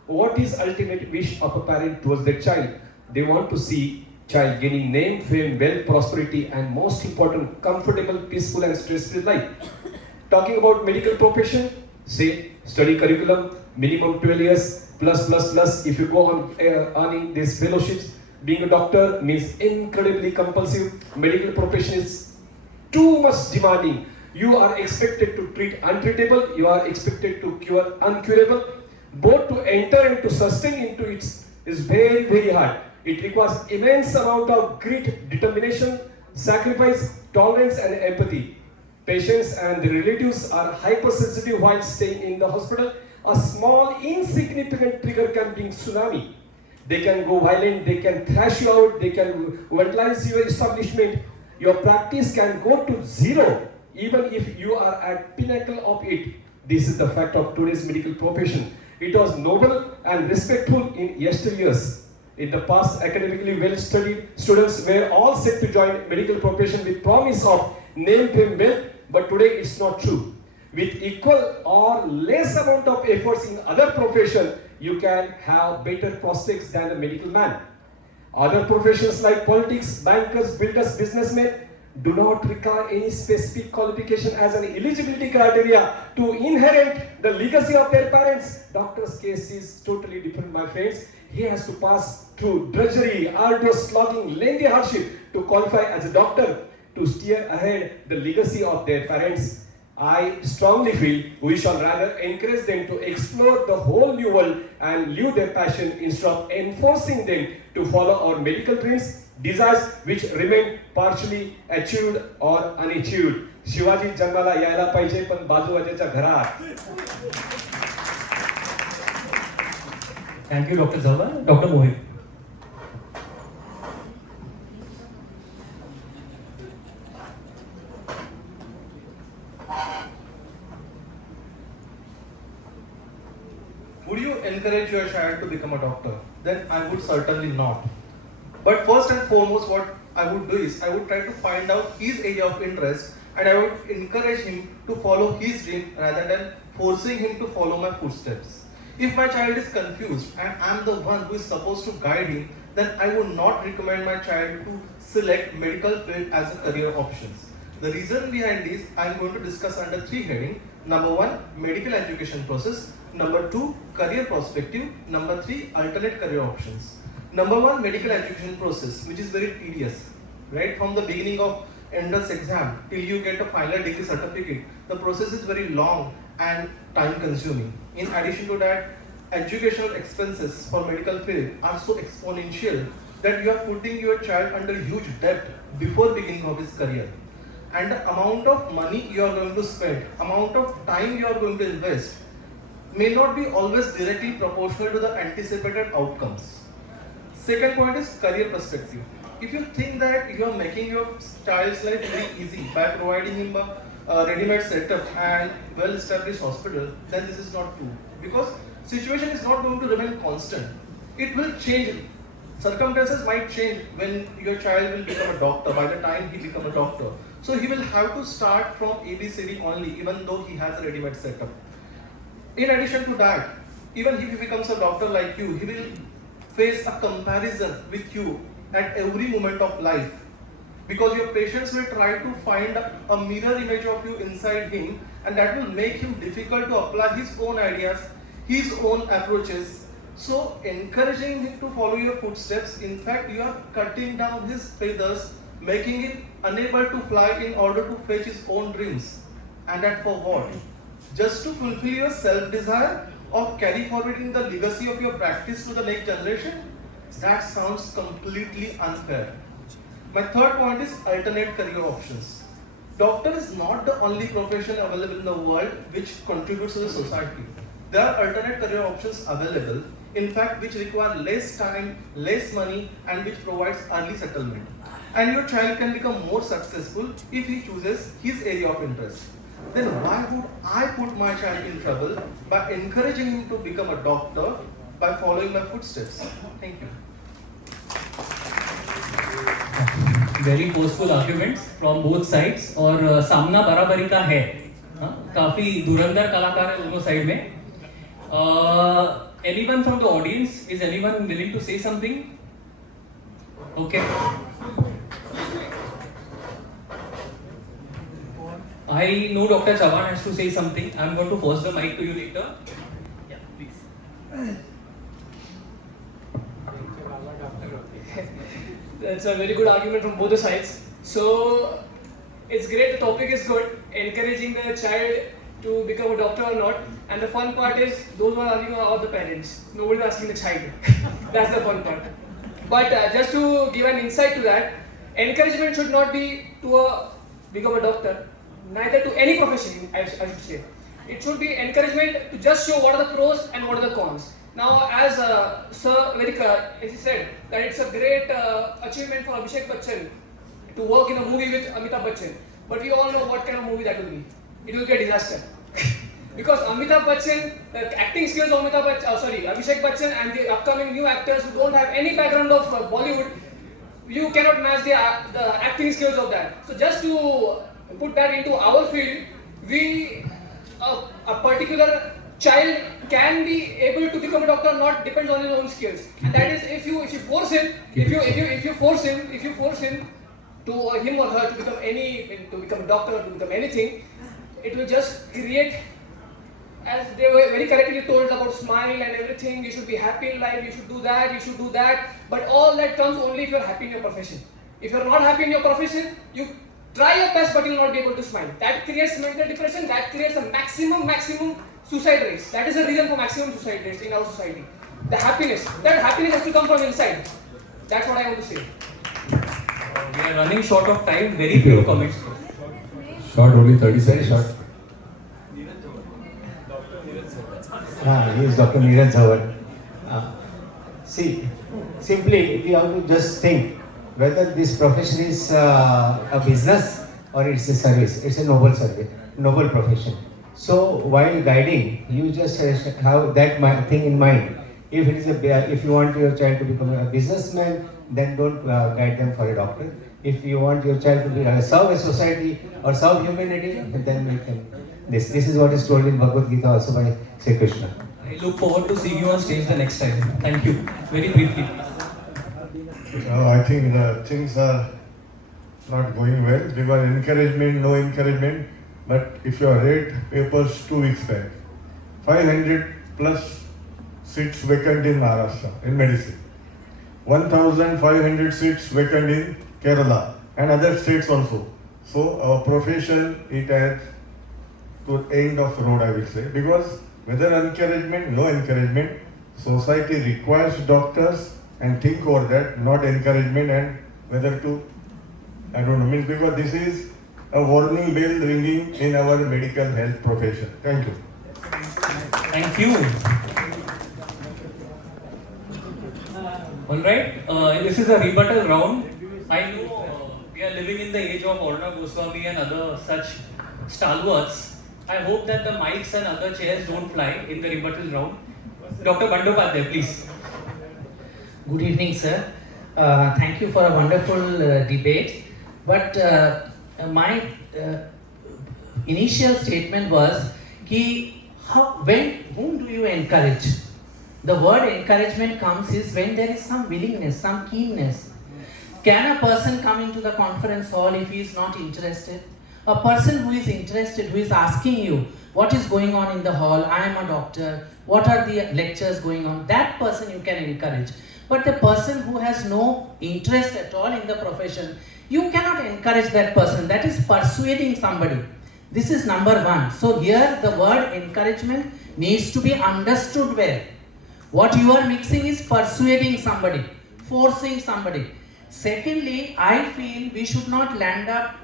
What is ultimate wish of a parent towards their child? They want to see child gaining name, fame, wealth, prosperity, and most important, comfortable, peaceful, and stress-free life. Talking about medical profession, say study curriculum, minimum 12 years, plus. If you go on earning these fellowships, being a doctor means incredibly compulsive. Medical profession is too much demanding. You are expected to treat untreatable, you are expected to cure uncurable. Both to enter and to sustain into it is very, very hard. It requires immense amount of grit, determination, sacrifice, tolerance and empathy. Patients and the relatives are hypersensitive while staying in the hospital. A small insignificant trigger can bring tsunami. They can go violent, they can thrash you out, they can vandalize your establishment. Your practice can go to zero even if you are at pinnacle of it. This is the fact of today's medical profession. It was noble and respectful in yesteryears. In the past, academically well-studied students were all set to join medical profession with promise of name, fame, wealth, but today it's not true. With equal or less amount of efforts in other profession, you can have better prospects than a medical man. Other professions like politics, bankers, builders, businessmen do not require any specific qualification as an eligibility criteria to inherit the legacy of their parents. Doctor's case is totally different, my friends. He has to pass through drudgery, arduous slogging, lengthy hardship to qualify as a doctor, to steer ahead the legacy of their parents. I strongly feel we shall rather encourage them to explore the whole new world and live their passion instead of enforcing them to follow our medical dreams, desires which remain partially achieved or unachieved. Shivaji जन्माला यायला पाहिजे पण बाजूबाजूच्या घरात. Thank you, Dr. Zawar. Dr. Mohit. Would you encourage your child to become a doctor? Then I would certainly not. But first and foremost, what I would do is I would try to find out his area of interest and I would encourage him to follow his dream rather than forcing him to follow my footsteps. If my child is confused and I am the one who is supposed to guide him, then I would not recommend my child to select medical field as a career options. The reason behind this I am going to discuss under 3 headings. Number 1, medical education process. Number 2, career perspective. Number 3, alternate career options. Number 1, medical education process, which is very tedious. Right from the beginning of entrance exam till you get a final degree certificate, the process is very long and time consuming. In addition to that, educational expenses for medical field are so exponential that you are putting your child under huge debt before beginning of his career. And the amount of money you are going to spend, amount of time you are going to invest may not be always directly proportional to the anticipated outcomes. Second point is career perspective. If you think that you are making your child's life very easy by providing him a ready-made setup and well-established hospital, then this is not true. Because situation is not going to remain constant. It will change. Circumstances might change when your child will become a doctor, by the time he becomes a doctor. So he will have to start from ABCD only, even though he has a ready-made setup. In addition to that, even if he becomes a doctor like you, he will face a comparison with you at every moment of life. Because your patients will try to find a mirror image of you inside him, and that will make him difficult to apply his own ideas, his own approaches. So encouraging him to follow your footsteps, in fact you are cutting down his feathers, making him unable to fly in order to fetch his own dreams. And that for what? Just to fulfill your self-desire of carry forwarding the legacy of your practice to the next generation? That sounds completely unfair. My third point is alternate career options. Doctor is not the only profession available in the world which contributes to the society. There are alternate career options available, in fact which require less time, less money and which provides early settlement. And your child can become more successful if he chooses his area of interest. Then why would I put my child in trouble by encouraging him to become a doctor by following my footsteps? Thank you. Very forceful arguments from both sides और सामना बराबरी का है. काफी धुरंधर कलाकार है दोनों side में. Anyone from the audience, is anyone willing to say something? Okay. I know Dr. Chavan has to say something. I'm going to pass the mic to you later. Yeah, please. That's a very good argument from both the sides. So it's great, the topic is good, encouraging the child to become a doctor or not. And the fun part is those who are arguing are the parents. Nobody's asking the child. That's the fun part. But just to give an insight to that, encouragement should not be to become a doctor, neither to any profession, I should say. It should be encouragement to just show what are the pros and what are the cons. Now, as Sir he said, that it's a great achievement for Abhishek Bachchan to work in a movie with Amitabh Bachchan. but we all know what kind of movie that will be. It will be a disaster. Because Amitabh Bachchan, the acting skills of Abhishek Bachchan and the upcoming new actors who don't have any background of Bollywood, you cannot match the acting skills of that. So just to put that into our field, a particular child can be able to become a doctor or not depends on his own skills. And that is if you force him to him or her to become a doctor, to become anything, it will just create, as they were very correctly told about smile and everything, you should be happy in life, you should do that, but all that comes only if you are happy in your profession. If you are not happy in your profession, you try your best but you will not be able to smile. That creates mental depression, that creates a maximum suicide rates. That is the reason for maximum suicide rates in our society. That happiness has to come from inside. That's what I want to say. We are running short of time. Very few comments. Short, only 30 seconds. Short. He is Dr. Neeraj Zawad. See, simply we have to just think whether this profession is a business or it's a service. It's a noble service, noble profession. So while guiding, you just have that thing in mind. If you want your child to become a businessman, then don't guide them for a doctor. If you want your child to serve a society or serve humanity, then we can. This is what is told in Bhagavad Gita also by Sri Krishna. I look forward to seeing you on stage the next time. Thank you. Very briefly. I think the things are not going well. There were encouragement, no encouragement. But if you have read papers 2 weeks back, 500 plus seats vacant in Maharashtra in medicine, 1,500 seats vacant in Kerala and other states also. So our profession, it has to end of road, I will say, because whether encouragement, no encouragement, society requires doctors and think over that, not encouragement and whether to, I don't know, means because this is a warning bell ringing in our medical health profession. Thank you. Thank you. Alright, this is a rebuttal round. I know we are living in the age of Orna Goswami and other such stalwarts. I hope that the mics and other chairs don't fly in the rebuttal round. Dr. Bandopadhyay, please. Good evening, sir. Thank you for a wonderful debate. But my initial statement was, whom do you encourage? The word encouragement comes is when there is some willingness, some keenness. Can a person come into the conference hall if he is not interested? A person who is interested, who is asking you, what is going on in the hall? I am a doctor. What are the lectures going on? That person you can encourage. But the person who has no interest at all in the profession, you cannot encourage that person. That is persuading somebody. This is number one. So here the word encouragement needs to be understood well. What you are mixing is persuading somebody, forcing somebody. Secondly, I feel we should not land up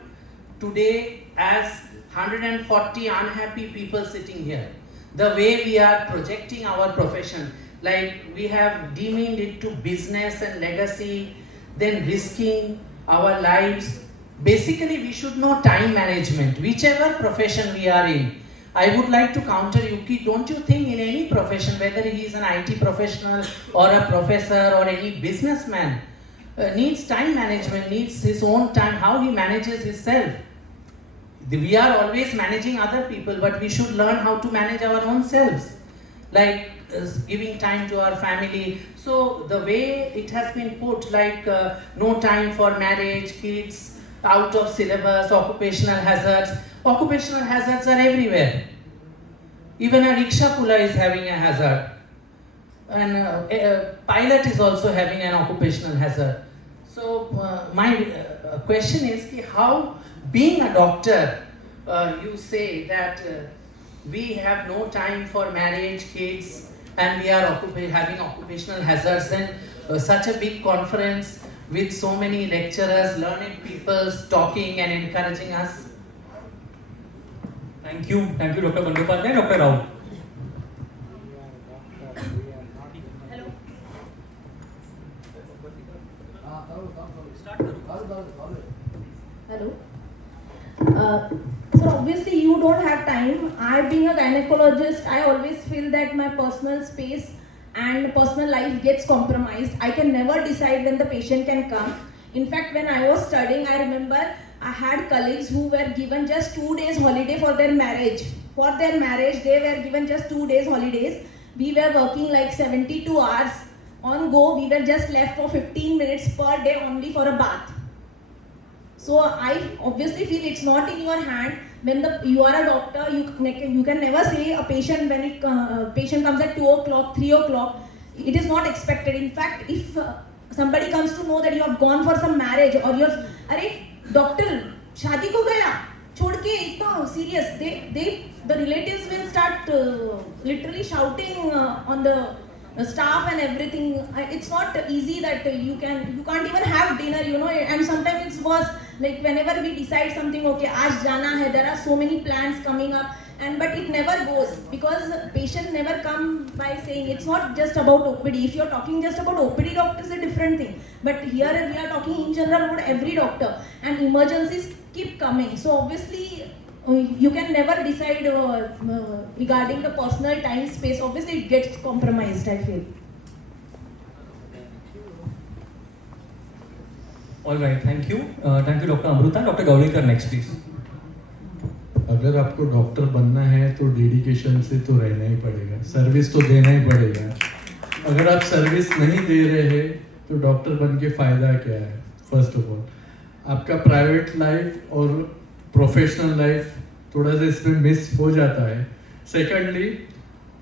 today as 140 unhappy people sitting here. The way we are projecting our profession, like we have deemed it to business and legacy, then risking our lives. Basically, we should know time management, whichever profession we are in. I would like to counter Yuki, don't you think in any profession, whether he is an IT professional or a professor or any businessman, needs time management, needs his own time, how he manages himself. We are always managing other people, but we should learn how to manage our own selves, like giving time to our family. So the way it has been put, like no time for marriage, kids, out of syllabus, occupational hazards. Occupational hazards are everywhere. Even a rickshaw puller is having a hazard. And a pilot is also having an occupational hazard. So my question is, how, being a doctor, you say that we have no time for marriage, kids, and we are having occupational hazards, and such a big conference with so many lecturers, learned people talking and encouraging us. Thank you, Dr. Bandopadhyay. Dr. Rao. Hello. So obviously you don't have time. I being a gynecologist, I always feel that my personal space and personal life gets compromised. I can never decide when the patient can come. In fact, when I was studying, I remember I had colleagues who were given just 2 days holiday for their marriage. For their marriage, they were given just 2 days holidays. We were working like 72 hours on go. We were just left for 15 minutes per day only for a bath. So I obviously feel it's not in your hand. When you are a doctor, you can never say a patient when patient comes at 2 o'clock, 3 o'clock. It is not expected. In fact, if somebody comes to know that you have gone for some marriage or you're, अरे doctor शादी को गया छोड़ के इतना serious, the relatives will start literally shouting on the staff and everything. It's not easy that you can't even have dinner, you know. And sometimes it's worse. Like whenever we decide something, okay, aaj jana hai, there are so many plans coming up, but it never goes because patient never come by saying. It's not just about OPD. If you're talking just about OPD doctors, a different thing. But here we are talking in general about every doctor, and emergencies keep coming. So obviously you can never decide regarding the personal time space. Obviously it gets compromised, I feel. All right, thank you. Thank you, Dr. Amruta. Dr. Gaulikar, next, please. अगर आपको doctor बनना है तो dedication से तो रहना ही पड़ेगा, service तो देना ही पड़ेगा. अगर आप सर्विस नहीं दे रहे हैं तो डॉक्टर बन के फ़ायदा क्या है? फर्स्ट ऑफ ऑल आपका प्राइवेट लाइफ और प्रोफेशनल लाइफ थोड़ा सा इसमें मिस हो जाता है. सेकेंडली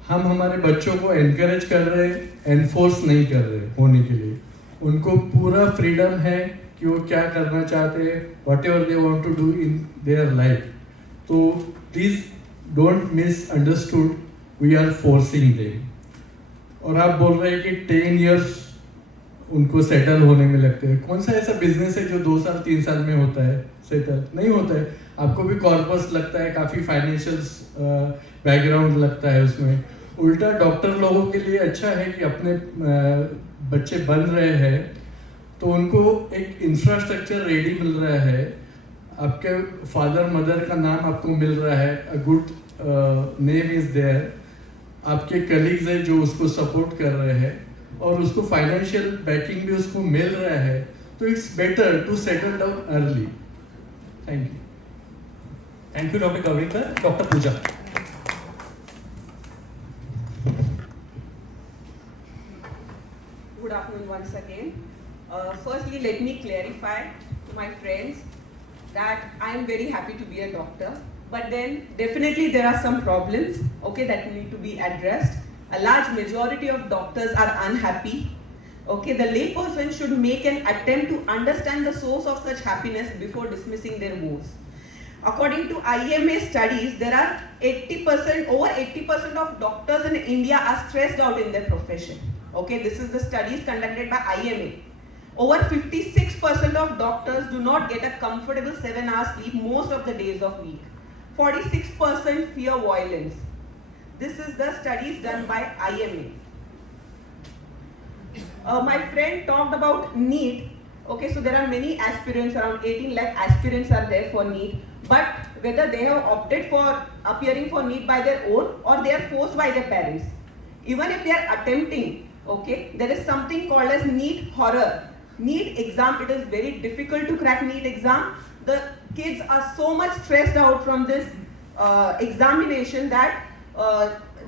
हम हमारे बच्चों को एनकरेज कर रहे हैं, एनफोर्स नहीं कर रहे होने के लिए. उनको पूरा फ्रीडम है कि वो क्या करना चाहते हैं, whatever they want to do in their life. तो please don't misunderstood, we are forcing them. और आप बोल रहे हैं कि 10 years उनको सेटल होने में लगते हैं. कौन सा ऐसा बिजनेस है जो 2 साल 3 साल में होता है सेटल? नहीं होता है. आपको भी कॉर्पस लगता है, काफ़ी फाइनेंशियल बैकग्राउंड लगता है उसमें. उल्टा डॉक्टर लोगों के लिए अच्छा है कि अपने बच्चे बन रहे हैं तो उनको एक इंफ्रास्ट्रक्चर रेडी मिल रहा है. आपके फादर मदर का नाम आपको मिल रहा है, a good name is there. आपके कलीग्स हैं जो उसको सपोर्ट कर रहे हैं और उसको फाइनेंशियल बैकिंग भी उसको मिल रहा है. तो it's better to settle down early. Thank you. Thank you, Dr. Gaulikar. Dr. Pooja. Good afternoon once again. Firstly, let me clarify to my friends that I am very happy to be a doctor, but then definitely there are some problems, okay, that need to be addressed. A large majority of doctors are unhappy. Okay, the layperson should make an attempt to understand the source of such happiness before dismissing their woes. According to IMA studies, there are over 80% of doctors in India are stressed out in their profession. Okay, this is the studies conducted by IMA. Over 56% of doctors do not get a comfortable 7 hours sleep most of the days of week. 46% fear violence. This is the studies done by IMA. My friend talked about NEET. Okay, so there are many aspirants, around 18 lakh aspirants are there for NEET. But whether they have opted for appearing for NEET by their own or they are forced by their parents, even if they are attempting, okay, there is something called as NEET horror. NEET exam, it is very difficult to crack NEET exam. The kids are so much stressed out from this examination that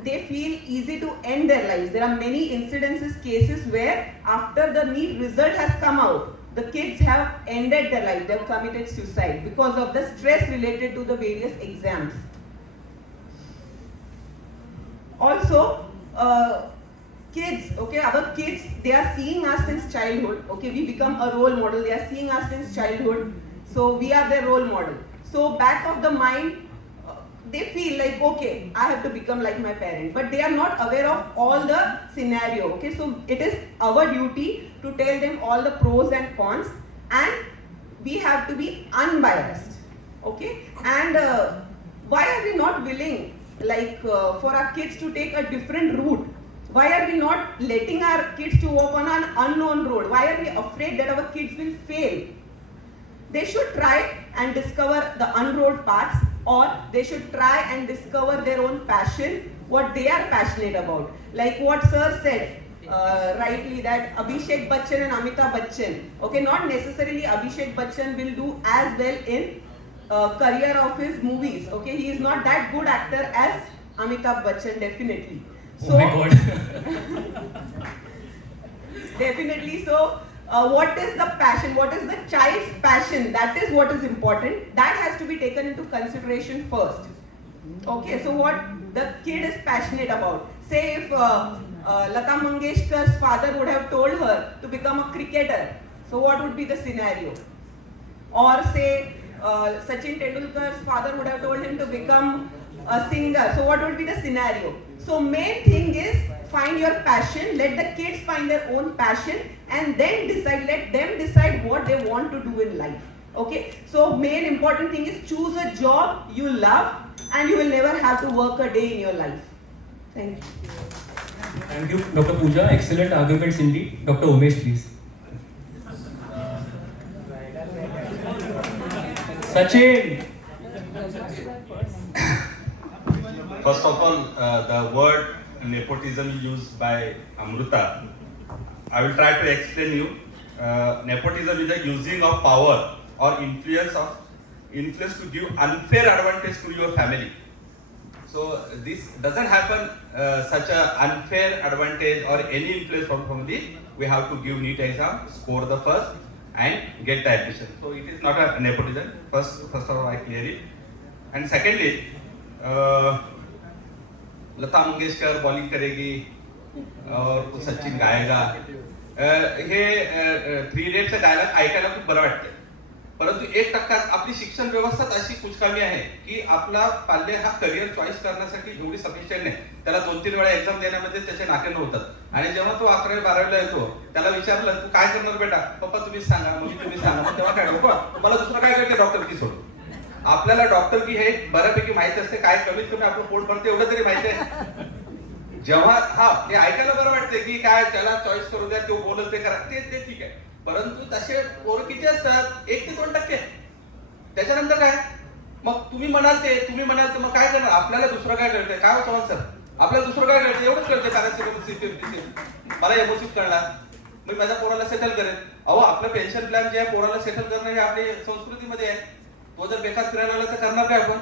they feel easy to end their lives. There are many incidences, cases where after the NEET result has come out, the kids have ended their life, they have committed suicide because of the stress related to the various exams. Also, kids, okay, our kids, they are seeing us since childhood. Okay, we become a role model. They are seeing us since childhood, so we are their role model. So back of the mind, they feel like, okay, I have to become like my parent, but they are not aware of all the scenario. Okay, so it is our duty to tell them all the pros and cons, and we have to be unbiased. Okay, and why are we not willing, like, for our kids to take a different route? Why are we not letting our kids to walk on an unknown road? Why are we afraid that our kids will fail? they should try and discover the unroad paths, or they should try and discover their own passion, what they are passionate about. Like what sir said rightly, that Abhishek Bachchan and Amitabh Bachchan, okay, not necessarily Abhishek Bachchan will do as well in career of his movies, okay, he is not that good actor as Amitabh Bachchan, definitely. So, Oh my God. definitely. So, what is the passion? What is the child's passion? That is what is important. That has to be taken into consideration first. Okay, so what the kid is passionate about. Say if Lata Mangeshkar's father would have told her to become a cricketer, so what would be the scenario? Or say Sachin Tendulkar's father would have told him to become a singer, so what would be the scenario? So main thing is find your passion, let the kids find their own passion, and then decide, let them decide what they want to do in life. Okay, so main important thing is choose a job you love and you will never have to work a day in your life. Thank you. Thank you, Dr. Pooja. Excellent arguments indeed. Dr. Umesh, please. Sachin. First of all, the word nepotism used by Amruta, I will try to explain you. Nepotism is the using of power or influence to give unfair advantage to your family. So this doesn't happen such a unfair advantage or any influence from family. We have to give NEET exam, score the first, and get the admission. So it is not a nepotism. First of all, I clear it. And secondly, Lata Mangeshkar bowling करेगी और सचिन गाएगा, हे 3 Idiots dialogue ऐकायला खूप बरं वाटतं. परंतु 1% आपली शिक्षण व्यवस्थाच अशी कुचकामी आहे की आपला पाल्य हा करिअर चॉईस करण्यासाठी एवढी सफिशियंट नाही. त्याला 2-3 वेळा एक्झाम देण्यामध्ये त्याचे नाके होतात. आणि जेव्हा तो 11वी-12वीला येतो त्याला विचारलं तू काय करणार बेटा, पप्पा तुम्हीच सांगा, मम्मी तुम्ही सांगा. तेव्हा काय डॉक्टर, मला दुसरं काय करते, डॉक्टरकी सोडून. आपल्याला डॉक्टरकी हे बऱ्यापैकी माहिती असते, काय कमीत कमी आपलं पोट भरते एवढं तरी माहिती आहे. जेव्हा हे ऐकायला बरं वाटते की काय त्याला चॉईस करू द्या, तो बोलत ते करा, ते ठीक आहे. परंतु तसे पोरं किती असतात, 1 ते 2%. त्याच्यानंतर काय, मग तुम्ही म्हणाल तर मग काय करणार, आपल्याला दुसरं काय कळतंय, काय होतं सर, आपल्याला दुसरं काय कळतं, एवढंच कळतंय पॅरासिटामॉल मला एमओसिप कळणार, मी माझ्या पोराला सेटल करेन. अहो आपलं पेन्शन प्लॅन जे आहे पोराला सेटल करणं हे आपली संस्कृतीमध्ये आहे. तो जर बेकार फिरायला आला तर करणार काय आपण.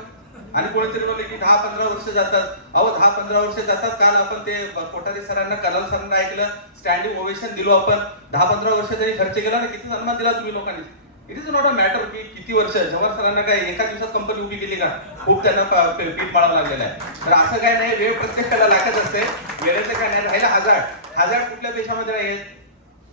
आणि कोणीतरी बोलले की 10-15 वर्ष जातात. अहो 10-15 वर्ष जातात. काल आपण ते कोठारी सरांना, कलाल सरांना ऐकलं, स्टँडिंग ओवेशन दिलो आपण. 10-15 वर्ष जरी खर्च केला ना, किती सन्मान दिला तुम्ही लोकांनी. It is not a matter की किती वर्ष. जवाहर सरांना काय एका दिवसात कंपनी उभी केली का, खूप त्यांना पीठ माळावं लागलेलं आहे. तर असं काय नाही, वेळ प्रत्येकाला लागत असते. वेळेचं काय नाही. राहिला हजार कुठल्या देशामध्ये नाही आहेत,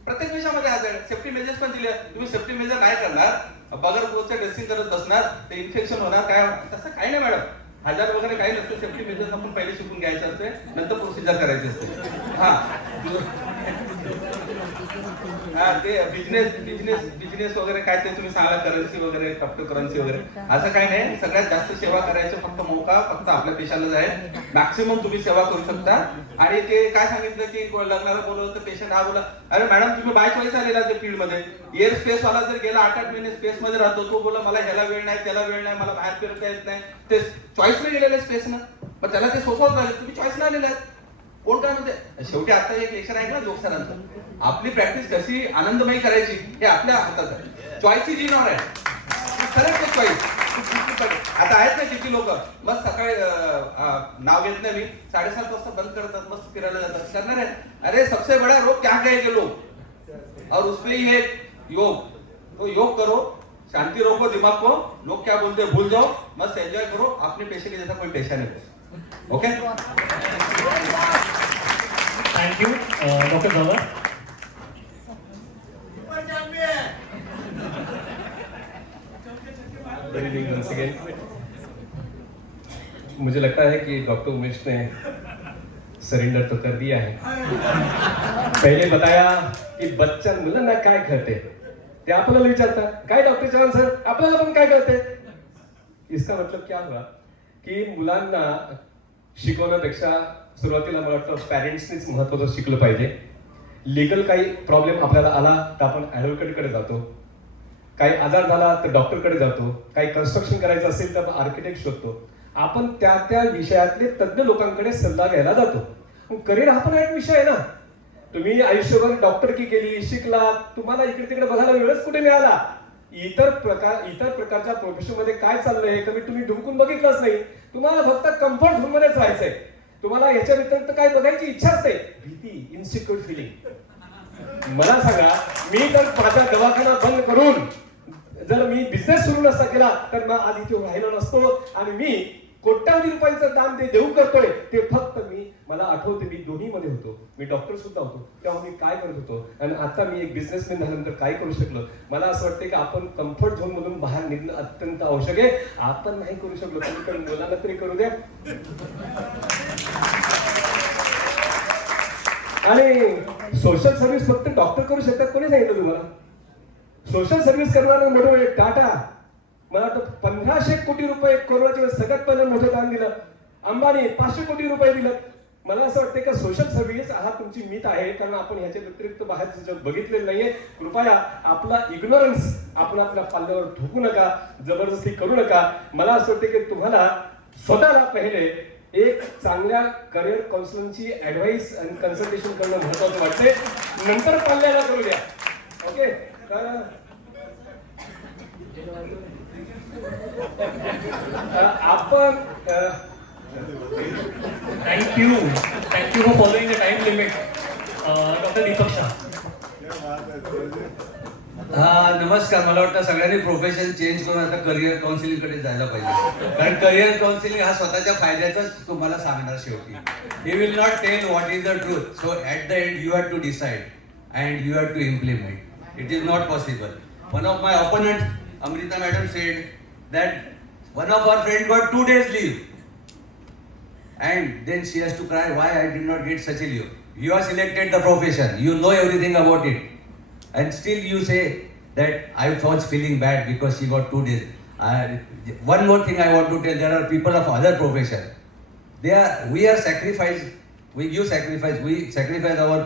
प्रत्येक देशामध्ये हजार. सेफ्टी मेजर्स पण दिले. तुम्ही सेफ्टी मेजर नाही करणार, बगर पोहोचते ड्रेसिंग करत बसणार, ते इन्फेक्शन होणार, काय तसं काही नाही मॅडम. हजार वगैरे काही नसतं. सेफ्टी मेजर्स आपण पहिले शिकून घ्यायचे असते, नंतर प्रोसिजर करायची असते. ते बिझनेस वगैरे काय ते तुम्ही सांगा, करन्सी वगैरे, क्रिप्टो करन्सी वगैरे, असं काय नाही. सगळ्यात जास्त सेवा करायचं फक्त मौका फक्त आपल्या पेशाला आहे. मॅक्सिमम तुम्ही सेवा करू शकता. आणि ते काय सांगितलं की लग्नाला बोलवलं तर पेशंट हा बोला, अरे मॅडम तुम्ही बाय चॉईस आलेला ते फील्ड मध्ये. एअर स्पेस वाला जर गेला 8-8 महिने स्पेस मध्ये राहतो, तो बोला मला ह्याला वेळ नाही, त्याला वेळ नाही, मला बाहेर फिरता येत नाही. ते चॉईस ने गेलेलं स्पेस ना, पण त्याला ते सोसवत राहिले. तुम्ही चॉईस ना आलेले आहात. कोण काय म्हणते. शेवटी आता एक लेक्चर ऐकलं जोग सरांचं, आपली प्रॅक्टिस कशी आनंदमयी करायची हे आपल्या हातात आहे. चॉईस ही जीवनावर आहे. खरंच ते चॉईस. आता आहेत ना किती लोक मस्त सकाळी नाव घेत नाही मी, 7:30 वाजता बंद करतात, मस्त फिरायला जातात. करणार आहे. अरे सबसे बड़ा रोग क्या कहेंगे लोग, और उसमें ही है योग. तो योग करो, शांति रखो दिमाग को, लोग क्या बोलते हैं भूल जाओ, मस्त एंजॉय करो. अपने पेशे के जैसा कोई पेशा नहीं. ओके, थँक यू डॉक्टर जवळ. Good evening once again. मुझे लगता है कि डॉक्टर उमेश ने सरेंडर तो कर दिया है. पहले बताया की बच्चन मुलांना काय कळते ते आपल्याला विचारतात, काय डॉक्टर चव्हाण सर आपल्याला पण काय कळते. इसका मतलब क्या हुआ की मुलांना शिकवण्यापेक्षा सुरुवातीला मला वाटतं पॅरेंट्सनीच महत्त्वाचं शिकलं पाहिजे. लिगल काही प्रॉब्लेम आपल्याला आला तर आपण ॲडव्होकेटकडे जातो. काही आजार झाला तर डॉक्टरकडे जातो, काही कन्स्ट्रक्शन करायचं असेल तर आर्किटेक्ट शोधतो. आपण त्या त्या विषयातले तज्ञ लोकांकडे सल्ला घ्यायला जातो. करिअर हा पण एक विषय आहे ना. तुम्ही आयुष्यभर डॉक्टरकी केली, शिकला, तुम्हाला इकडे तिकडे बघायला वेळच कुठे मिळाला? इतर प्रकारच्या प्रोफेशन मध्ये काय चाललंय हे कमी तुम्ही ढुंकून बघितलंच नाही. तुम्हाला फक्त कम्फर्ट झोन मध्येच राहायचंय. तुम्हाला याच्या व्यतिरिक्त काय बघायची इच्छाच नाही. भीती, इन्सिक्युअर फिलिंग. मला सांगा, मी तर माझा दवाखाना बंद करून जर मी बिझनेस सुरू नसता केला तर मग आधी तो राहिलो नसतो. आणि मी कोट्यावधी रुपयांचं दान ते देऊ करतोय ते फक्त मला आठवते मी दोन्ही मध्ये होतो. मी डॉक्टर सुद्धा होतो तेव्हा मी काय करत होतो आणि आता मी एक बिझनेसमॅन झाल्यानंतर काय करू शकलो. मला असं वाटतं की आपण कम्फर्ट झोन मधून बाहेर निघणं अत्यंत आवश्यक आहे. आपण नाही करू शकलो तर मुलांना तरी करू द्या. आणि सोशल सर्व्हिस फक्त डॉक्टर करू शकतात. कोणी सांगितलं तुम्हाला? सोशल सर्व्हिस करणारा मोठं टाटा, मला वाटतं 1500 कोटी रुपये कोरोनाच्या वेळेस सगळ्यात पहिलं मोठं दान दिलं. अंबानी 500 कोटी रुपये दिलं. मला असं वाटतं का सोशल सर्व्हिस हा तुमची मिथ आहे, कारण आपण ह्याच्या व्यतिरिक्त बाहेरचं जग बघितलेलं नाहीये. कृपया आपला इग्नोरन्स आपण आपल्या पाल्यावर ठोकू नका, जबरदस्ती करू नका. मला असं वाटतं की तुम्हाला स्वतःला पहिले एक चांगल्या करिअर काउन्सिलरची ऍडवाइस आणि कन्सल्टेशन करणं महत्वाचं वाटते. नंतर पाल्याला करू द्या. ओके, आपण thank you for following the time limit. Doctor Deepak Shah. नमस्कार. मला वाटतं सगळ्यांनी प्रोफेशन चेंज करून आता करिअर काउन्सिलिंग कडे जायला पाहिजे. कारण करिअर काउन्सिलिंग हा स्वतःच्या फायद्याचाच तुम्हाला सांगणार शेवटी. He will not tell what is the truth. So at the end you have to decide and you have to implement. It is not possible. One of my opponents, Amrita madam, said that one of our friends got 2 days leave. And then she has to cry, why I did not get such a leave. You have selected the profession. You know everything about it. And still you say that I was feeling bad because she got 2 days. One more thing I want to tell, there are people of other profession. We are sacrificed. We sacrifice our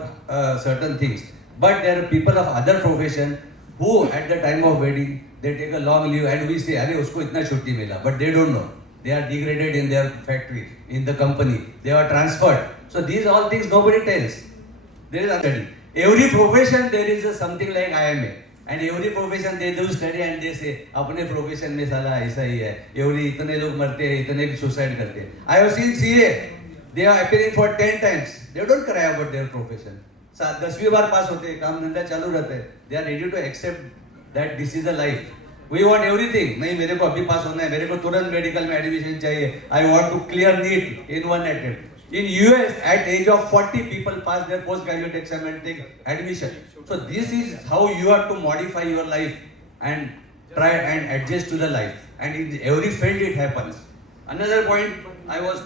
certain things. But there are people of other profession who at the time of wedding, they take a long leave and we say, अरे उसको इतना छुट्टी मिला. But they don't know. They are degraded in their factory, in the company. They are transferred. So these all things nobody tells. There is a study. Every profession there is something like IMA. And every profession they do study and they say, अपने profession में साला ऐसा ही है. every इतने लोग मरते हैं, इतने suicide करते हैं. I have seen CA. They are appearing for 10 times. They don't cry about their profession. 10वीं बार पास होते हैं, काम धंधा चालू रहता है. They are ready to accept that this is a life. We want everything. नहीं, मेरे को अभी पास होना है, मेरे को तुरंत मेडिकल में एडमिशन चाहिए. I want to clear NEET in one attempt. In US, at age of 40, people pass their postgraduate exam and take admission. So this is how you have to modify your life and try and adjust to the life. And in every field it happens. Another point, I was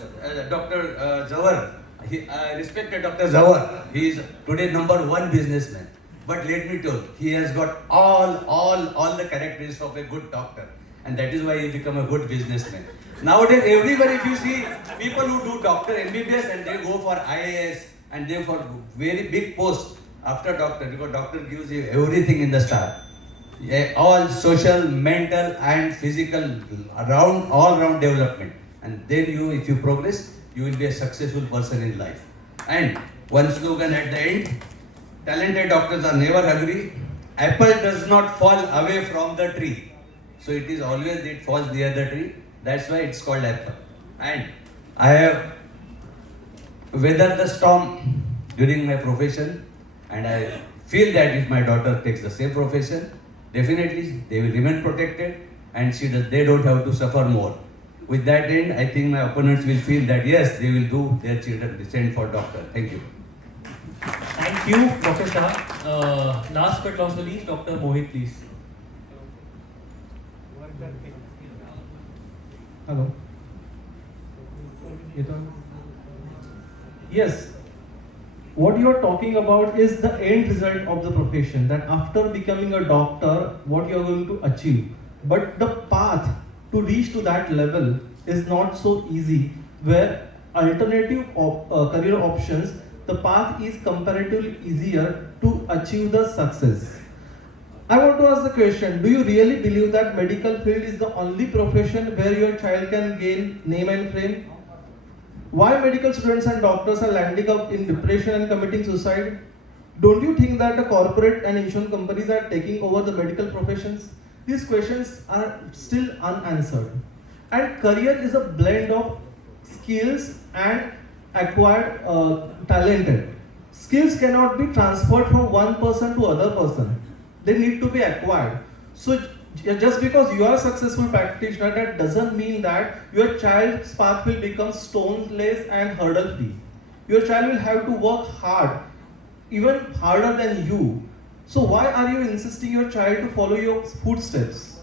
Dr. Zawar. I respected Dr. Zawar. He is today #1 businessman. But let me tell you, he has got all the characteristics of a good doctor. And that is why he become a good businessman. Nowadays, everywhere if you see people who do doctor MBBS and they go for IAS and they for very big post after doctor, because doctor gives you everything in the start. All social, mental and physical, all round development. And then if you progress, you will be a successful person in life. And one slogan at the end, talented doctors are never hungry. Apple does not fall away from the tree. So it falls near the tree. That's why it's called apple. And I have weathered the storm during my profession. And I feel that if my daughter takes the same profession, definitely they will remain protected and they don't have to suffer more. With that end, I think my opponents will feel that yes, they will do their children send for doctor. Thank you. Thank you, Dr. Shah. Last but not the least, Dr. Mohit, please. Hello. Yes. What you are talking about is the end result of the profession, that after becoming a doctor, what you are going to achieve. But the path to reach to that level is not so easy, where alternative career options, the path is comparatively easier to achieve the success. I want to ask the question, do you really believe that medical field is the only profession where your child can gain name and fame? Why medical students and doctors are landing up in depression and committing suicide? Don't you think that the corporate and insurance companies are taking over the medical professions? These questions are still unanswered. And career is a blend of skills and acquired talented. Skills cannot be transferred from one person to other person. They need to be acquired. So just because you are a successful practitioner, that doesn't mean that your child's path will become stoneless and hurdle free. Your child will have to work hard, even harder than you. So why are you insisting your child to follow your footsteps?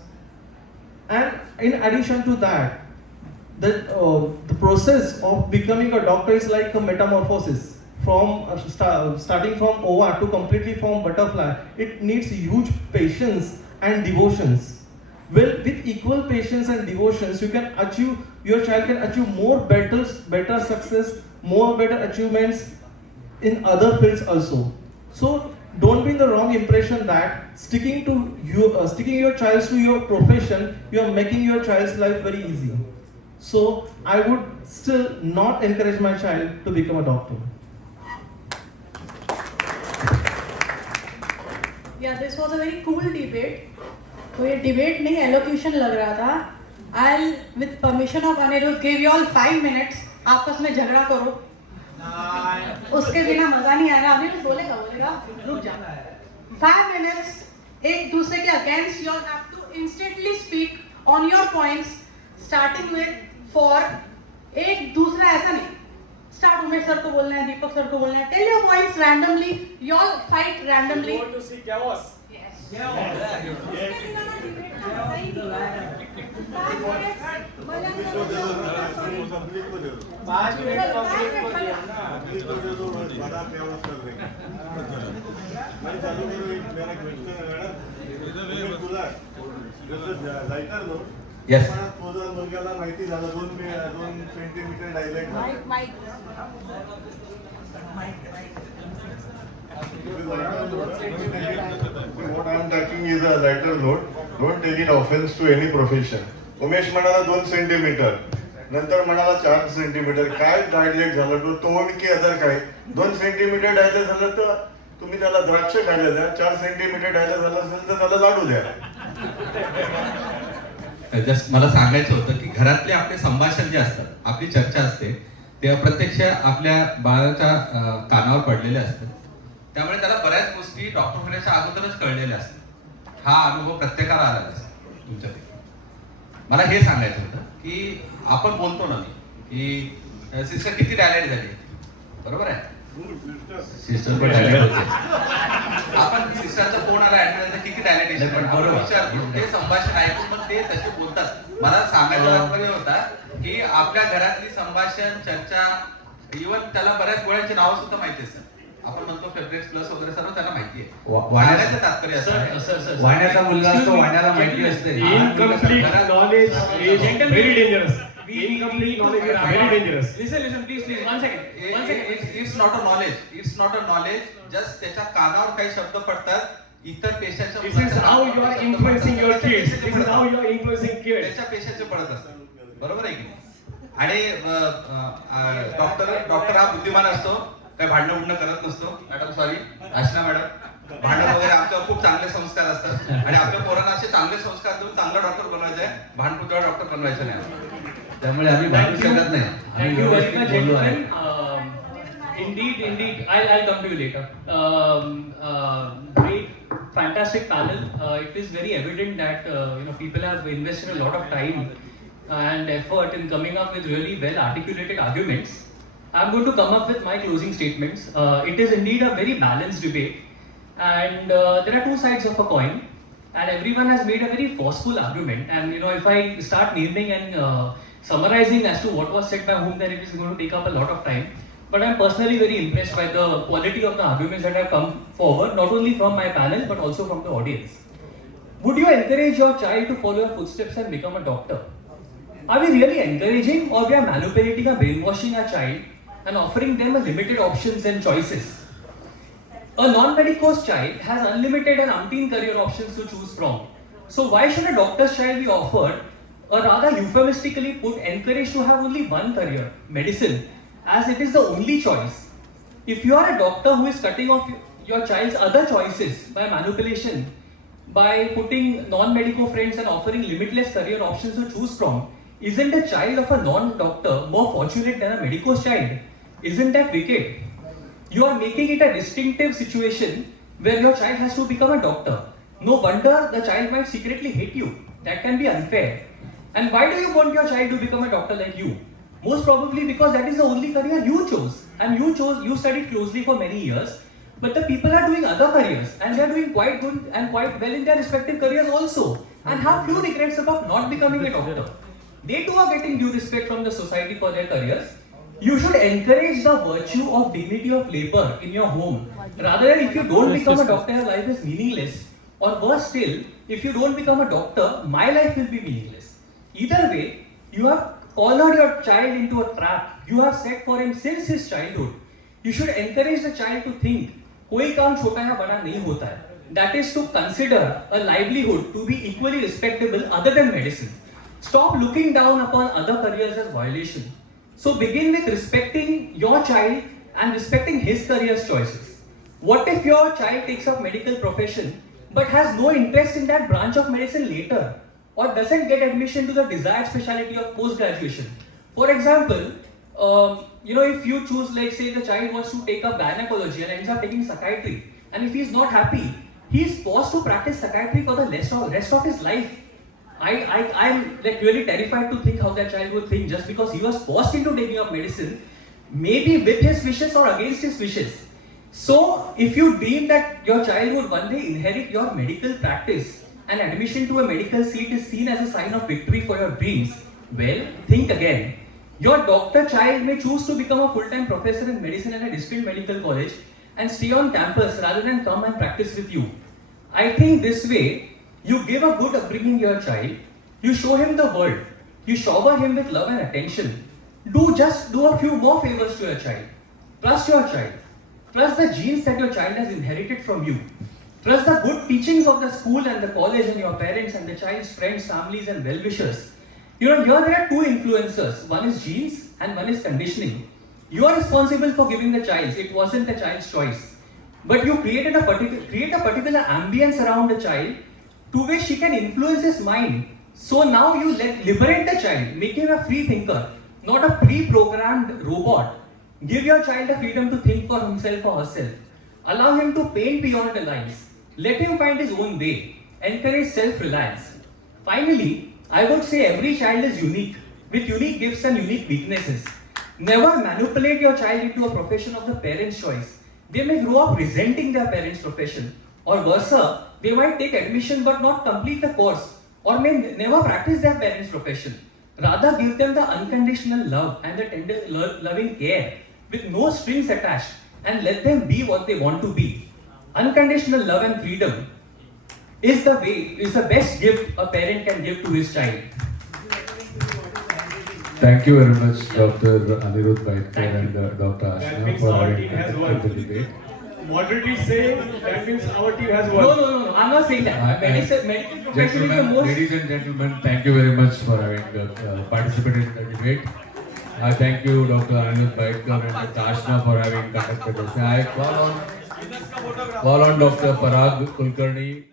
And in addition to that, the process of becoming a doctor is like a metamorphosis. From starting from ova to completely from butterfly, it needs huge patience and devotions. Well, with equal patience and devotions, you can achieve, your child can achieve more better success, more better achievements in other fields also. So don't be in the wrong impression that sticking your child to your profession, you are making your child's life very easy. So I would still not encourage my child to become a doctor. Yeah, this was a very cool debate. तो ये debate नहीं elocution लग रहा था. I'll, with permission of Anirudh, give you all 5 minutes. आपस में झगड़ा करो. उसके बिना मजा नहीं आएगा. अनिरुद्ध बोलेगा. रुक जा. 5 minutes. एक दूसरे के against, you all have to instantly speak on your points, starting with for. एक दूसरा ऐसा नहीं. Start उमेश सर को बोलना है, दीपक सर को बोलना है. Tell your points randomly. You all fight randomly. You want to see chaos? Yes. Yes. मुलग्याला माहिती झालं 2 centimetre dialect What I am talking is a lighter note. Don't take it offense to any profession. Umesh म्हणाला 2 centimetre, नंतर म्हणाला 4 centimetre. काय dialect झालं तो की अदर काय 2 सेंटीमीटर डायलेक्ट झालं तर तुम्ही त्याला द्राक्ष खायला द्या. 4 सेंटीमीटर डायलेक्ट झालं असेल तर त्याला लाडू द्या. जस्ट मला सांगायचं होतं की घरातले आपले संभाषण जे असतात, आपली चर्चा असते, ते प्रत्यक्ष आपल्या बाळाच्या कानावर पडलेले असतात. त्यामुळे त्याला बऱ्याच गोष्टी डॉक्टर होण्याच्या अगोदरच कळलेल्या असतात. हा अनुभव प्रत्येकाला आलेला असतो तुमच्यापैकी. मला हे सांगायचं होतं की आपण बोलतो ना की सिस्टर किती डायलाइट झाली, बरोबर आहे? सिस्टर पण डायलाइट होते. आपण सिस्टरचा फोन आला ऍडमिट किती डायलाइटेशन विचारतो, ते संभाषण ऐकून मग ते तसे बोलतात. मला सांगायचा तात्पर्य होता की आपल्या घरातली संभाषण, चर्चा, इव्हन त्याला बऱ्याच गोळ्यांची नावं सुद्धा माहिती असतात. आपण म्हणतो फेब्रिक्स प्लस वगैरे सर्व त्यांना माहिती आहे. वाण्याचं तात्पर्य असं, वाण्याचा मुलगा असतो, वाण्याला माहिती असते. Incomplete knowledge is very dangerous. Incomplete knowledge is very dangerous. Listen, please, 1 second. It's not a knowledge. It's not a knowledge. Just त्याच्या कानावर काही शब्द पडतात. इतर पेशाच्या This is how you are influencing your kids. This is how you are influencing kids. त्याच्या पेशाचे पडत असतात. बरोबर आहे की नाही? आणि डॉक्टर हा बुद्धिमान असतो, काही भांडण बुंडणं करत नसतो. मॅडम सॉरी, आशना मॅडम, भांडण वगैरे आमच्यावर खूप चांगले संस्कार असतात आणि आपल्या पोरांना असे चांगले संस्कार देऊन चांगला डॉक्टर बनवायचा आहे, भांडकुदळा डॉक्टर बनवायचं नाही. त्यामुळे आम्ही भांडू शकत नाही. Thank you very much, gentlemen. Indeed. I'll come to you later. Great, fantastic panel. It is very evident that people have invested a lot of time and effort in coming up with really well articulated arguments. I'm going to come up with my closing statements. It is indeed a very balanced debate, and there are two sides of a coin, and everyone has made a very forceful argument. And if I start naming and summarizing as to what was said by whom, then it is going to take up a lot of time. But I'm personally very impressed by the quality of the arguments that have come forward, not only from my panel but also from the audience. Would you encourage your child to follow your footsteps and become a doctor? Are we really encouraging, or we are manipulating or brainwashing our child and offering them a limited options and choices? A non-medicose child has unlimited and umpteen career options to choose from. So why should a doctor's child be offered, or rather euphemistically put, encouraged to have only one career, medicine, as it is the only choice? If you are a doctor who is cutting off your child's other choices by manipulation, by putting non-medico friends and offering limitless career options to choose from, isn't a child of a non-doctor more fortunate than a medicose child? Isn't that wicked? You are making it a distinctive situation where your child has to become a doctor. No wonder the child might secretly hate you. That can be unfair. And why do you want your child to become a doctor like you? Most probably because that is the only career you chose. And you studied closely for many years. But the people are doing other careers and they are doing quite good and quite well in their respective careers also. And have few regrets about not becoming a doctor. They too are getting due respect from the society for their careers. You should encourage the virtue of dignity of labor in your home. Rather than if you don't become a doctor, your life is meaningless. Or worse still, if you don't become a doctor, my life will be meaningless. Either way, you have cornered your child into a trap you have set for him since his childhood. You should encourage the child to think, कोई काम छोटा या बड़ा नहीं होता है. That is to consider a livelihood to be equally respectable other than medicine. Stop looking down upon other careers as violation. So begin with respecting your child and respecting his career's choices. What if your child takes up medical profession but has no interest in that branch of medicine later, or doesn't get admission to the desired specialty of post-graduation? For example, if you choose, like say the child wants to take up gynecology and ends up taking psychiatry, and if he is not happy, he is forced to practice psychiatry for the rest of his life. I'm like really terrified to think how that child would think just because he was forced into taking up medicine, maybe with his wishes or against his wishes. So if you deem that your child would one day inherit your medical practice and admission to a medical seat is seen as a sign of victory for your dreams, well, think again. Your doctor child may choose to become a full-time professor in medicine at a distant medical college and stay on campus rather than come and practice with you. I think this way, you give a good upbringing to your child, you show him the world, you shower him with love and attention. Do a few more favors to your child. Trust your child. Trust the genes that your child has inherited from you. Trust the good teachings of the school and the college and your parents and the child's friends, families and well-wishers. Here there are two influencers. One is genes and one is conditioning. You are responsible for giving the child. It wasn't the child's choice. But you create a particular ambience around the child to which she can influence his mind. So now you liberate the child, make him a free thinker, not a pre-programmed robot. Give your child the freedom to think for himself or herself. Allow him to paint beyond the lines. Let him find his own way. Encourage self-reliance. Finally, I would say every child is unique, with unique gifts and unique weaknesses. Never manipulate your child into a profession of the parent's choice. They may grow up resenting their parent's profession, or versa, they might take admission but not complete the course, or may never practice their parent's profession. Rather, give them the unconditional love and the tender, loving care with no strings attached, and let them be what they want to be. Unconditional love and freedom is the best gift a parent can give to his child. Thank you very much, Dr. Anirudh Baitkar and Dr. That Ashna means for our having team has conducted won. the debate. What did we say? That means our team has won. No, I'm not saying that. Medical profession is the most... Ladies and gentlemen, thank you very much for having participated in the debate. I thank you, Dr. Anirudh Baitkar and Dr. Ashna for having conducted this. I call on Dr. Parag Kulkarni.